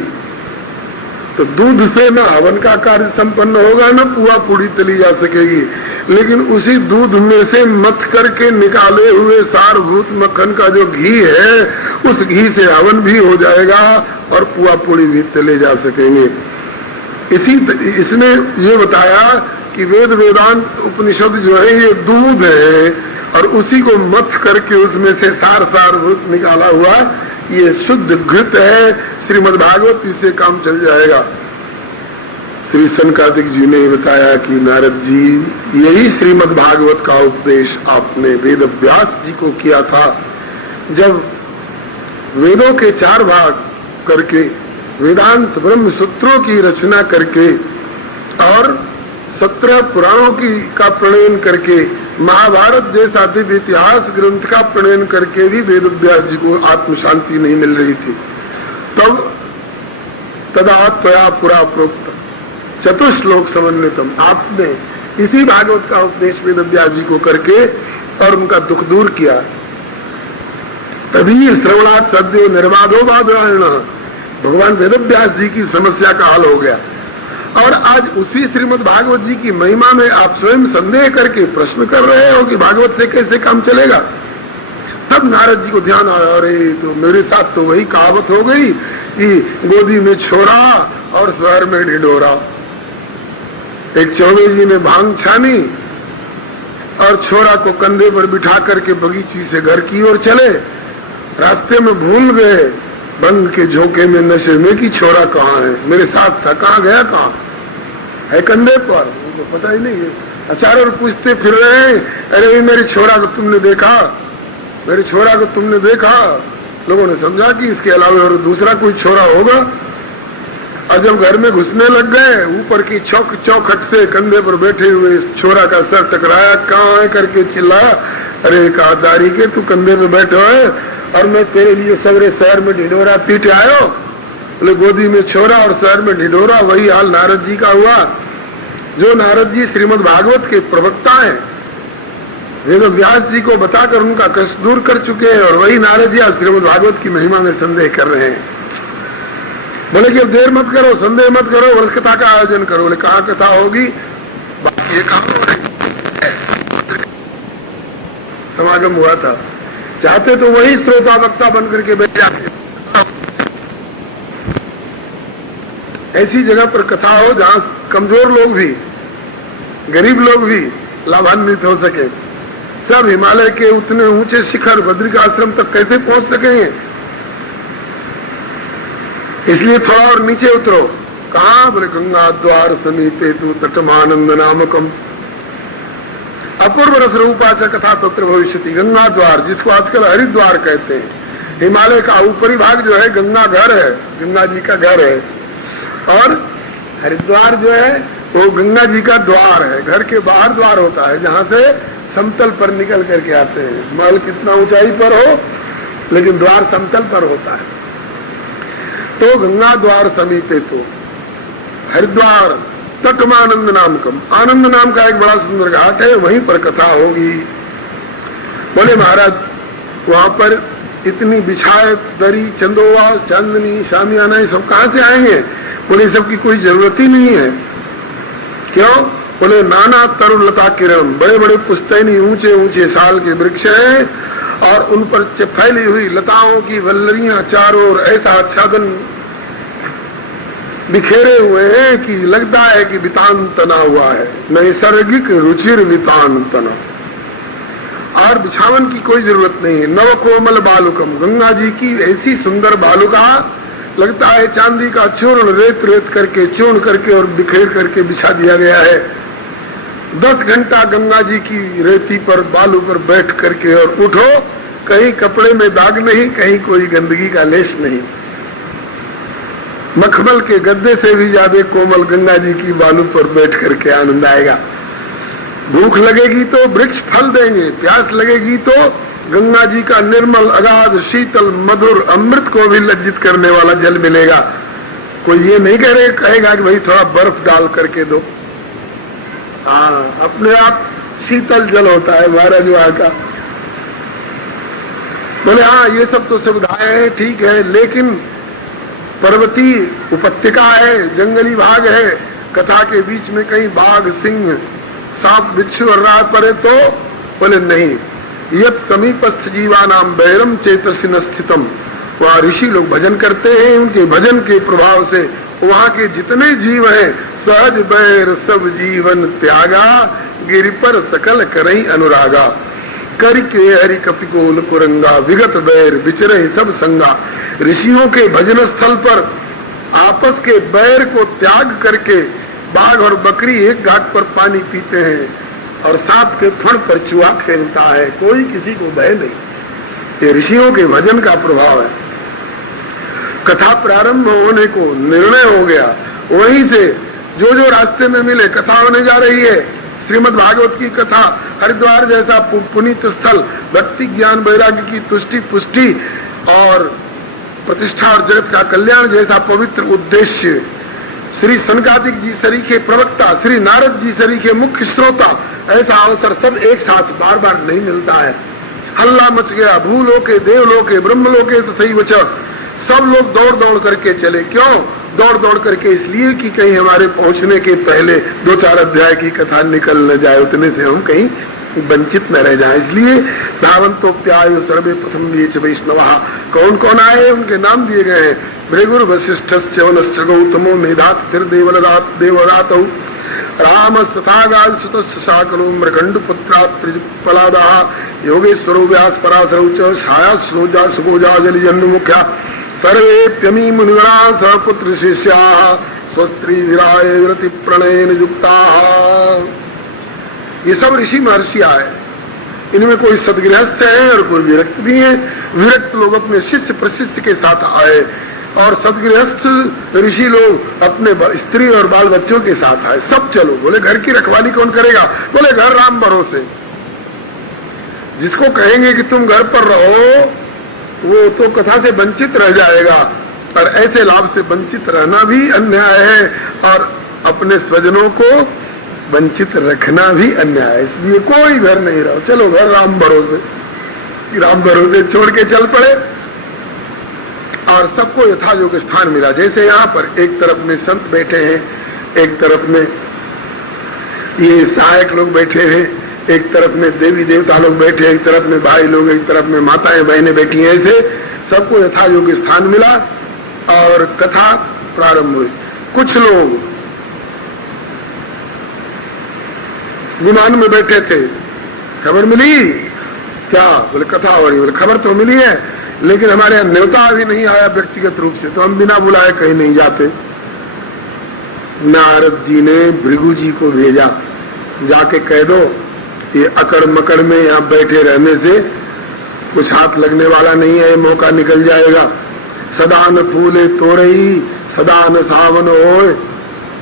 तो दूध से ना हवन का कार्य संपन्न होगा, ना पुआ पूड़ी तली जा सकेगी, लेकिन उसी दूध में से मथ करके निकाले हुए सारभूत मक्खन का जो घी है, उस घी से हवन भी हो जाएगा और पुआ पूड़ी भी तले जा सकेंगे। इसने ये बताया कि वेद वेदांत उपनिषद जो है ये दूध है और उसी को मथ करके उसमें से सारभूत निकाला हुआ ये शुद्ध घृत है। श्रीमद् भागवत इससे काम चल जाएगा। श्री सनकादिक जी ने बताया कि नारद जी यही श्रीमद् भागवत का उपदेश आपने वेद व्यास जी को किया था, जब वेदों के 4 भाग करके वेदांत ब्रह्म सूत्रों की रचना करके और 17 पुराणों का प्रणयन करके, महाभारत जैसा दिव्य इतिहास ग्रंथ का प्रणयन करके भी वेद व्यास जी को आत्म शांति नहीं मिल रही थी। तब तदा त्वया पुरा प्रोक्त चतुश्लोक समन्वितम, आपने इसी भागवत का उपदेश वेद व्यास जी को करके और उनका दुख दूर किया। तभी श्रवणात् सद्यो निर्बाधो बादरायण, भगवान वेद व्यास जी की समस्या का हल हो गया। और आज उसी श्रीमद् भागवत जी की महिमा में आप स्वयं संदेह करके प्रश्न कर रहे हो कि भागवत से कैसे काम चलेगा। तब नारद जी को ध्यान आया, अरे तो मेरे साथ तो वही कहावत हो गई कि गोदी में छोरा और शहर में ढिढोरा। एक चौबे जी ने भांग छानी और छोरा को कंधे पर बिठा करके बगीची से घर की ओर चले। रास्ते में भूल गए बंग के झोंके में, नशे में, कि छोरा कहाँ है, मेरे साथ था, कहाँ गया, कहाँ है, कंधे पर, उनको पता ही नहीं है। चारों ओर पूछते फिर रहे हैं, अरे मेरे छोरा को तुमने देखा, मेरे छोरा को तुमने देखा। लोगों ने समझा कि इसके अलावा और दूसरा कोई छोरा होगा। और जब घर में घुसने लग गए, ऊपर की चौखट से कंधे पर बैठे हुए इस छोरा का सर टकराया, कहाँ है करके चिल्लाया, अरे कहा दारी के तू कंधे पे बैठो है और मैं तेरे लिए सवेरे शहर में ढिढोरा पीट आयो। बोले गोदी में छोरा और शहर में ढिढोरा, वही हाल नारद जी का हुआ। जो नारद जी श्रीमद् भागवत के प्रवक्ता हैं, वेद व्यास जी को बताकर उनका कष्ट दूर कर चुके हैं, और वही नारद जी आज श्रीमद् भागवत की महिमा में संदेह कर रहे हैं। बोले कि अब देर मत करो, संदेह मत करो, वर्ष कथा का आयोजन करो। बोले कहाँ कथा होगी, बाकी ये कहाँ हो रही, समागम हुआ था। चाहते तो वही श्रोता वक्ता बन करके बैठ जाते, ऐसी जगह पर कथा हो जहां कमजोर लोग भी, गरीब लोग भी लाभान्वित हो सके। सब हिमालय के उतने ऊंचे शिखर बद्रिकाश्रम तक कैसे पहुंच सकेंगे, इसलिए थोड़ा और नीचे उतरो। कहाँ, बोले गंगा द्वार समीपे तू तटमानंद नामकम अपूर्व रस रूपा च कथा तत्र भविष्यति। गंगा द्वार, जिसको आजकल हरिद्वार कहते हैं, हिमालय का ऊपरी भाग जो है गंगा घर है, गंगा जी का घर है, और हरिद्वार जो है वो गंगा जी का द्वार है। घर के बाहर द्वार होता है जहां से समतल पर निकल करके आते हैं। महल कितना ऊंचाई पर हो, लेकिन द्वार समतल पर होता है। तो गंगा द्वार समीपे तो हरिद्वार तटमानंद नामकम, आनंद नाम का एक बड़ा सुंदर घाट है, वहीं पर कथा होगी। बोले महाराज वहां पर इतनी बिछायत दरी, चंदोवा, चांदनी, शामियाना, ये सब कहां से आएंगे? बोले सब की कोई जरूरत ही नहीं है। क्यों? बोले नाना तरुलता किरण, बड़े बड़े पुस्तैनी ऊंचे ऊंचे साल के वृक्ष हैं, और उन पर फैली हुई लताओं की वल्लरियां चारों ओर ऐसा आच्छादन बिखेरे हुए हैं कि लगता है कि वितान तना हुआ है, नैसर्गिक रुचिर वितान तना। और बिछावन की कोई जरूरत नहीं है। नव कोमल बालुकम, गंगा जी की ऐसी सुंदर बालुका, लगता है चांदी का चूर्ण रेत रेत करके, चूर्ण करके और बिखेर करके बिछा दिया गया है। 10 घंटा गंगा जी की रेती पर, बालू पर बैठ करके और उठो, कहीं कपड़े में दाग नहीं, कहीं कोई गंदगी का लेश नहीं। मखमल के गद्दे से भी ज्यादा कोमल गंगा जी की बालू पर बैठ करके आनंद आएगा। भूख लगेगी तो वृक्ष फल देंगे, प्यास लगेगी तो गंगा जी का निर्मल अगाध शीतल मधुर अमृत को भी लज्जित करने वाला जल मिलेगा। कोई ये नहीं कहेगा कि भाई थोड़ा बर्फ डाल करके दो। हाँ, अपने आप शीतल जल होता है महाराज वहां का। बोले हाँ, ये सब तो सुविधाएं हैं, ठीक है, लेकिन पर्वती उपत्यका है, जंगली भाग है, कथा के बीच में कहीं बाघ, सिंह, सांप, बिच्छू और रात पड़े तो? बोले नहीं। यत समीपस्थ जीवानाम बैरम चेतस्य न स्थितम, वहाँ ऋषि लोग भजन करते हैं, उनके भजन के प्रभाव से वहाँ के जितने जीव हैं, सहज बैर सब जीवन त्यागा, गिरि पर सकल करई अनुरागा, करके हरि कपिकोल कुरंगा, विगत बैर विचरे सब संगा। ऋषियों के भजन स्थल पर आपस के बैर को त्याग करके बाघ और बकरी एक घाट पर पानी पीते हैं, और सांप के फण पर चूहा खेलता है, कोई किसी को भय नहीं। ये ऋषियों के भजन का प्रभाव है। कथा प्रारंभ होने को निर्णय हो गया, वहीं से जो जो रास्ते में मिले कथा होने जा रही है। श्रीमद् भागवत की कथा, हरिद्वार जैसा पुनीत स्थल, भक्ति ज्ञान वैराग्य की तुष्टि पुष्टि और प्रतिष्ठा और जगत का कल्याण जैसा पवित्र उद्देश्य, श्री सनकादिक जी सरीखे प्रवक्ता, श्री नारद जी सरीखे मुख्य श्रोता, ऐसा अवसर सब एक साथ बार बार नहीं मिलता है। हल्ला मच गया, भूलोके देवलोके ब्रह्मलोके तथैव च, सब लोग दौड़ दौड़ करके चले। क्यों दौड़ दौड़ करके? इसलिए कि कहीं हमारे पहुंचने के पहले 2-4 अध्याय की कथा निकल न जाए, उतने से हम कहीं वंचित न रह जाए। इसलिए धावंतोप्याय सर्वे प्रथम ये च वैष्णवा, कौन कौन आए उनके नाम दिए गए हैं। भृगुर वशिष्ठ च्यवनश्च गौतमो मेधात देवरात रामस्तथागाद सुतस्य साकलो मृगंड पुत्रा त्रिपलादा योगेश्वरो व्यास पराशरौ च छायास्रोजा सुगोजा जलि जन्मुख्या सर्वेप्यमी मुनिगणा सपुत्र शिष्या स्वस्त्री विराय व्रति प्रणयन युक्ता। ये सब ऋषि महर्षि आए, इनमें कोई सदगृहस्थ है और कोई विरक्त भी है। विरक्त लोग अपने शिष्य प्रशिष्य के साथ आए और सदगृहस्थ ऋषि लोग अपने स्त्री और बाल बच्चों के साथ आए। सब चलो, बोले घर की रखवाली कौन करेगा? बोले घर राम भरोसे। जिसको कहेंगे कि तुम घर पर रहो वो तो कथा से वंचित रह जाएगा, और ऐसे लाभ से वंचित रहना भी अन्याय है और अपने स्वजनों को वंचित रखना भी अन्याय है। इसलिए कोई घर नहीं रहो, चलो घर राम भरोसे। राम भरोसे छोड़ के चल पड़े और सबको यथा योग्य स्थान मिला। जैसे यहाँ पर एक तरफ में संत बैठे हैं, एक तरफ में ये सहायक लोग बैठे हैं, एक तरफ में देवी देवता लोग बैठे, एक तरफ में भाई लोग, एक तरफ में माताएं बहनें बैठी हैं। ऐसे सबको यथा योग्य स्थान मिला और कथा प्रारंभ हुई। कुछ लोग विमान में बैठे थे, खबर मिली क्या? बोले कथा हो रही। बोले खबर तो मिली है, लेकिन हमारे यहाँ न्योता अभी नहीं आया व्यक्तिगत रूप से, तो हम बिना बुलाए कहीं नहीं जाते। नारद जी ने भृगु जी को भेजा, जाके कह दो ये अकड़ मकड़ में यहाँ बैठे रहने से कुछ हाथ लगने वाला नहीं है, मौका निकल जाएगा। सदा न फूले तोरई सदा न सावन होए,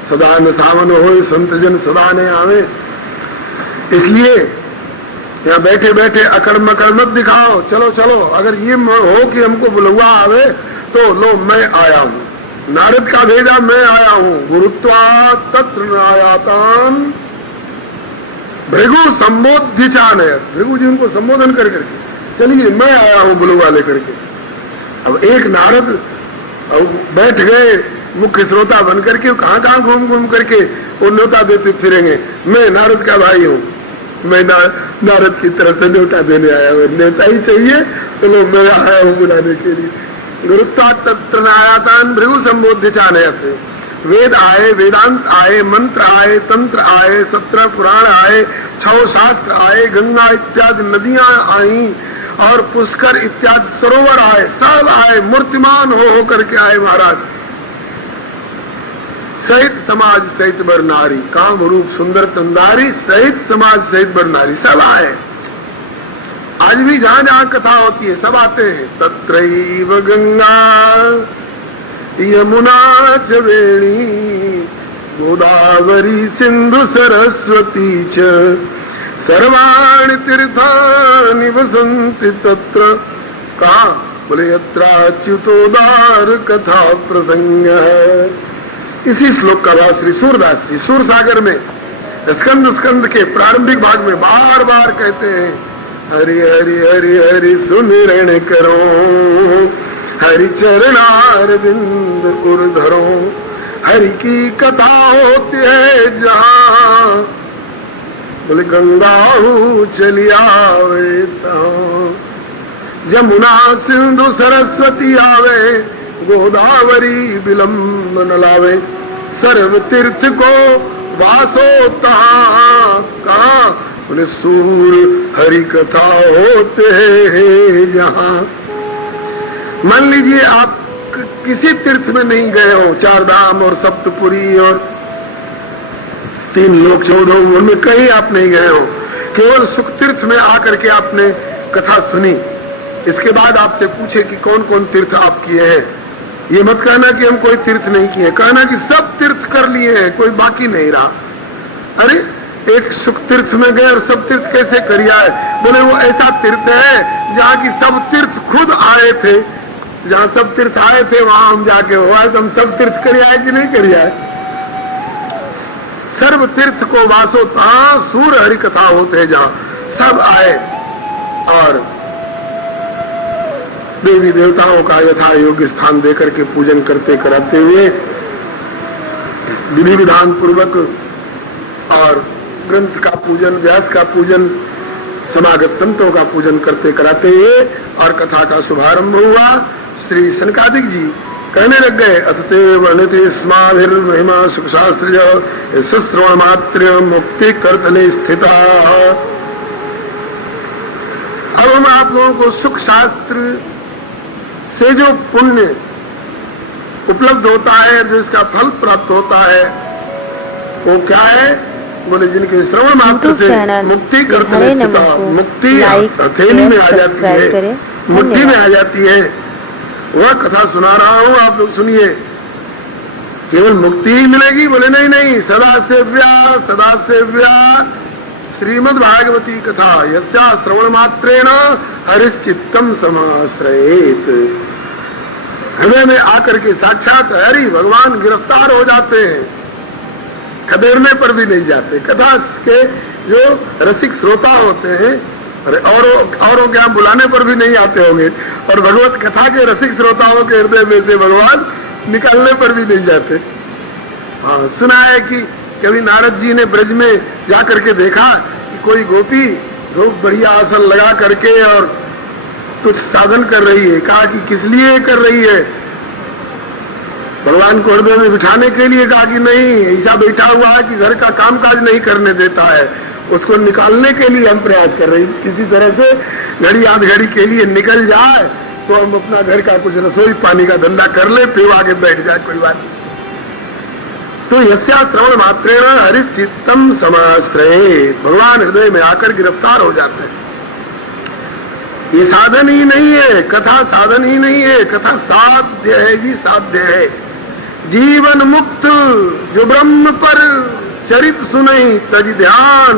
सदा न सावन होए संत जन सदा ने आवे। इसलिए यहाँ बैठे बैठे अकड़ मकड़ मत दिखाओ, चलो चलो। अगर ये हो कि हमको बुलवा आवे तो लो मैं आया हूँ। नारद का भेजा, मैं आया हूँ। गुरुत्वा तत्र नायातान भृगु संबोधिचान है। भृगु जी उनको संबोधन कर करके चलिए मैं आया हूँ बुलवा लेकर के। अब एक नारद बैठ गए मुख्य श्रोता बन करके, कहाँ कहाँ घूम घूम करके वो न्योता देते फिरेंगे। मैं नारद का भाई हूँ, मैं नारद की तरफ से न्योता देने आया हूँ। न्योता ही चाहिए तो लो मैं आया हूँ बुलाने के लिए। गुरुत्वा तत्र नायातान भृगु संबोधिचान है। वेद आए, वेदांत आए, मंत्र आए, तंत्र आए, 17 पुराण आए, 6 शास्त्र आए, गंगा इत्यादि नदियां आई और पुष्कर इत्यादि सरोवर आए, सब आए, मूर्तिमान हो करके आए महाराज। सहित समाज सहित बर नारी, काम रूप सुंदर तंदारी, सहित समाज सहित बर नारी, सब आए। आज भी जहां जहां कथा होती है सब आते हैं। तत्रैव गंगा यमुना च वेणी गोदावरी सिंधु सरस्वती च सर्वाणि तीर्थानि वसन्ति तत्र। कहा? बोले यत्राच्युतोदार कथा प्रसंग। इसी श्लोक का भाव श्री सूरदास जी सूर सागर में स्कंद के प्रारंभिक भाग में बार बार कहते हैं, हरि हरि हरि हरि सुमिरण करो, हरि चरणारविंद उर्धरो, हरि की कथा होती है जहाँ बोले गंगाऊ चली आवे तो, जमुना सिंधु सरस्वती आवे, गोदावरी विलंब न लावे, सर्व तीर्थ को वासो कहाँ बोले सूर हरि कथा होते हैं जहाँ। मान लीजिए आप किसी तीर्थ में नहीं गए हो, 4 धाम और सप्तपुरी और 3 लोक 14, उनमें कहीं आप नहीं गए हो, केवल सुख तीर्थ में आकर के आपने कथा सुनी। इसके बाद आपसे पूछे कि कौन कौन तीर्थ आप किए हैं, ये मत कहना कि हम कोई तीर्थ नहीं किए, कहना कि सब तीर्थ कर लिए हैं, कोई बाकी नहीं रहा। अरे एक सुख तीर्थ में गए और सब तीर्थ कैसे करिया है? बोले वो ऐसा तीर्थ है जहाँ की सब तीर्थ खुद आए थे, जहाँ सब तीर्थ आए थे वहां हम जाके हुआ है, तो हम सब तीर्थ करिया है कि नहीं करिया है? सर्व तीर्थ को वासो तहाँ सूर हरि कथा होते हैं जहाँ सब आए और देवी देवताओं का यथा योग्य स्थान देकर के पूजन करते कराते हुए विधि विधान पूर्वक और ग्रंथ का पूजन, व्यास का पूजन, समागत संतों का पूजन करते कराते हुए और कथा का शुभारंभ हुआ। श्री सनकादिक जी कहने लग गए अतते वर्णिते स्माभिर्महिमा सुख शास्त्र श्रवण मात्र मुक्ति करतले स्थिता। अब हम आप लोगों को सुख शास्त्र से जो पुण्य उपलब्ध होता है, जो इसका फल प्राप्त होता है, वो क्या है? बोले जिनके श्रवण मात्र से मुक्ति करते मुक्ति हथेली में आ जाती है, मुट्ठी में आ जाती है, वह कथा सुना रहा हूं, आप लोग सुनिए। केवल मुक्ति ही मिलेगी? बोले नहीं नहीं, सदा सेव्या श्रीमद् भागवती कथा यस्या श्रवण मात्रेण हरिश्चित्तम समाश्रयेत। हृदय में आकर के साक्षात हरि भगवान गिरफ्तार हो जाते हैं, खदेड़ने पर भी नहीं जाते। कथा के जो रसिक श्रोता होते हैं, औरों के यहाँ बुलाने पर भी नहीं आते होंगे, और भगवत कथा के रसिक श्रोताओं के हृदय में से भगवान निकालने पर भी नहीं जाते। हाँ, सुना है कि कभी नारद जी ने ब्रज में जाकर के देखा कि कोई गोपी खूब बढ़िया आसन लगा करके और कुछ साधन कर रही है। कहा कि किस लिए कर रही है? भगवान को हृदय में बिठाने के लिए। कहा कि नहीं, ऐसा बैठा हुआ है कि घर का कामकाज नहीं करने देता है, उसको निकालने के लिए हम प्रयास कर रहे हैं। किसी तरह से घड़ी आध घड़ी के लिए निकल जाए तो हम अपना घर का कुछ रसोई पानी का धंधा कर ले, फिर आगे बैठ जाए, कोई बात नहीं। तो यस्या श्रवण मात्रेण हरिश्चित्तम समाश्रयेत, भगवान हृदय में आकर गिरफ्तार हो जाते हैं। ये साधन ही नहीं है, कथा साधन ही नहीं है, कथा साध्य है जी, साध्य है। जीवन मुक्त जो ब्रह्म पर चरित सुनई तज ध्यान,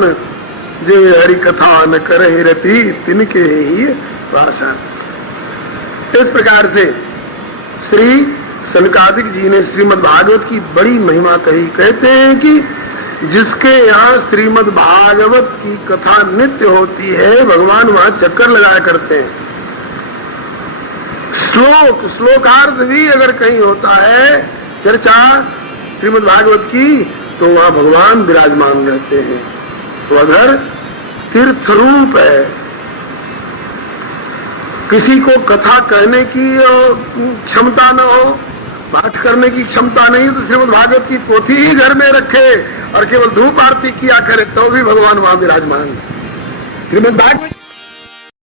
जे हरि कथा न करे रति तिनके ही भाषा। इस प्रकार से श्री सनकादिक जी ने श्रीमद् भागवत की बड़ी महिमा कही। कहते हैं कि जिसके यहाँ श्रीमद् भागवत की कथा नित्य होती है, भगवान वहां चक्कर लगाया करते हैं। श्लोकार्थ भी अगर कहीं होता है चर्चा श्रीमद् भागवत की, तो वहां भगवान विराजमान रहते हैं। तो अगर तीर्थ रूप है, किसी को कथा कहने की क्षमता न हो, पाठ करने की क्षमता नहीं, तो श्रीमद् भागवत की पोथी ही घर में रखे और केवल धूप आरती किया करे तो भी भगवान वहां विराजमान। श्रीमद् भागवत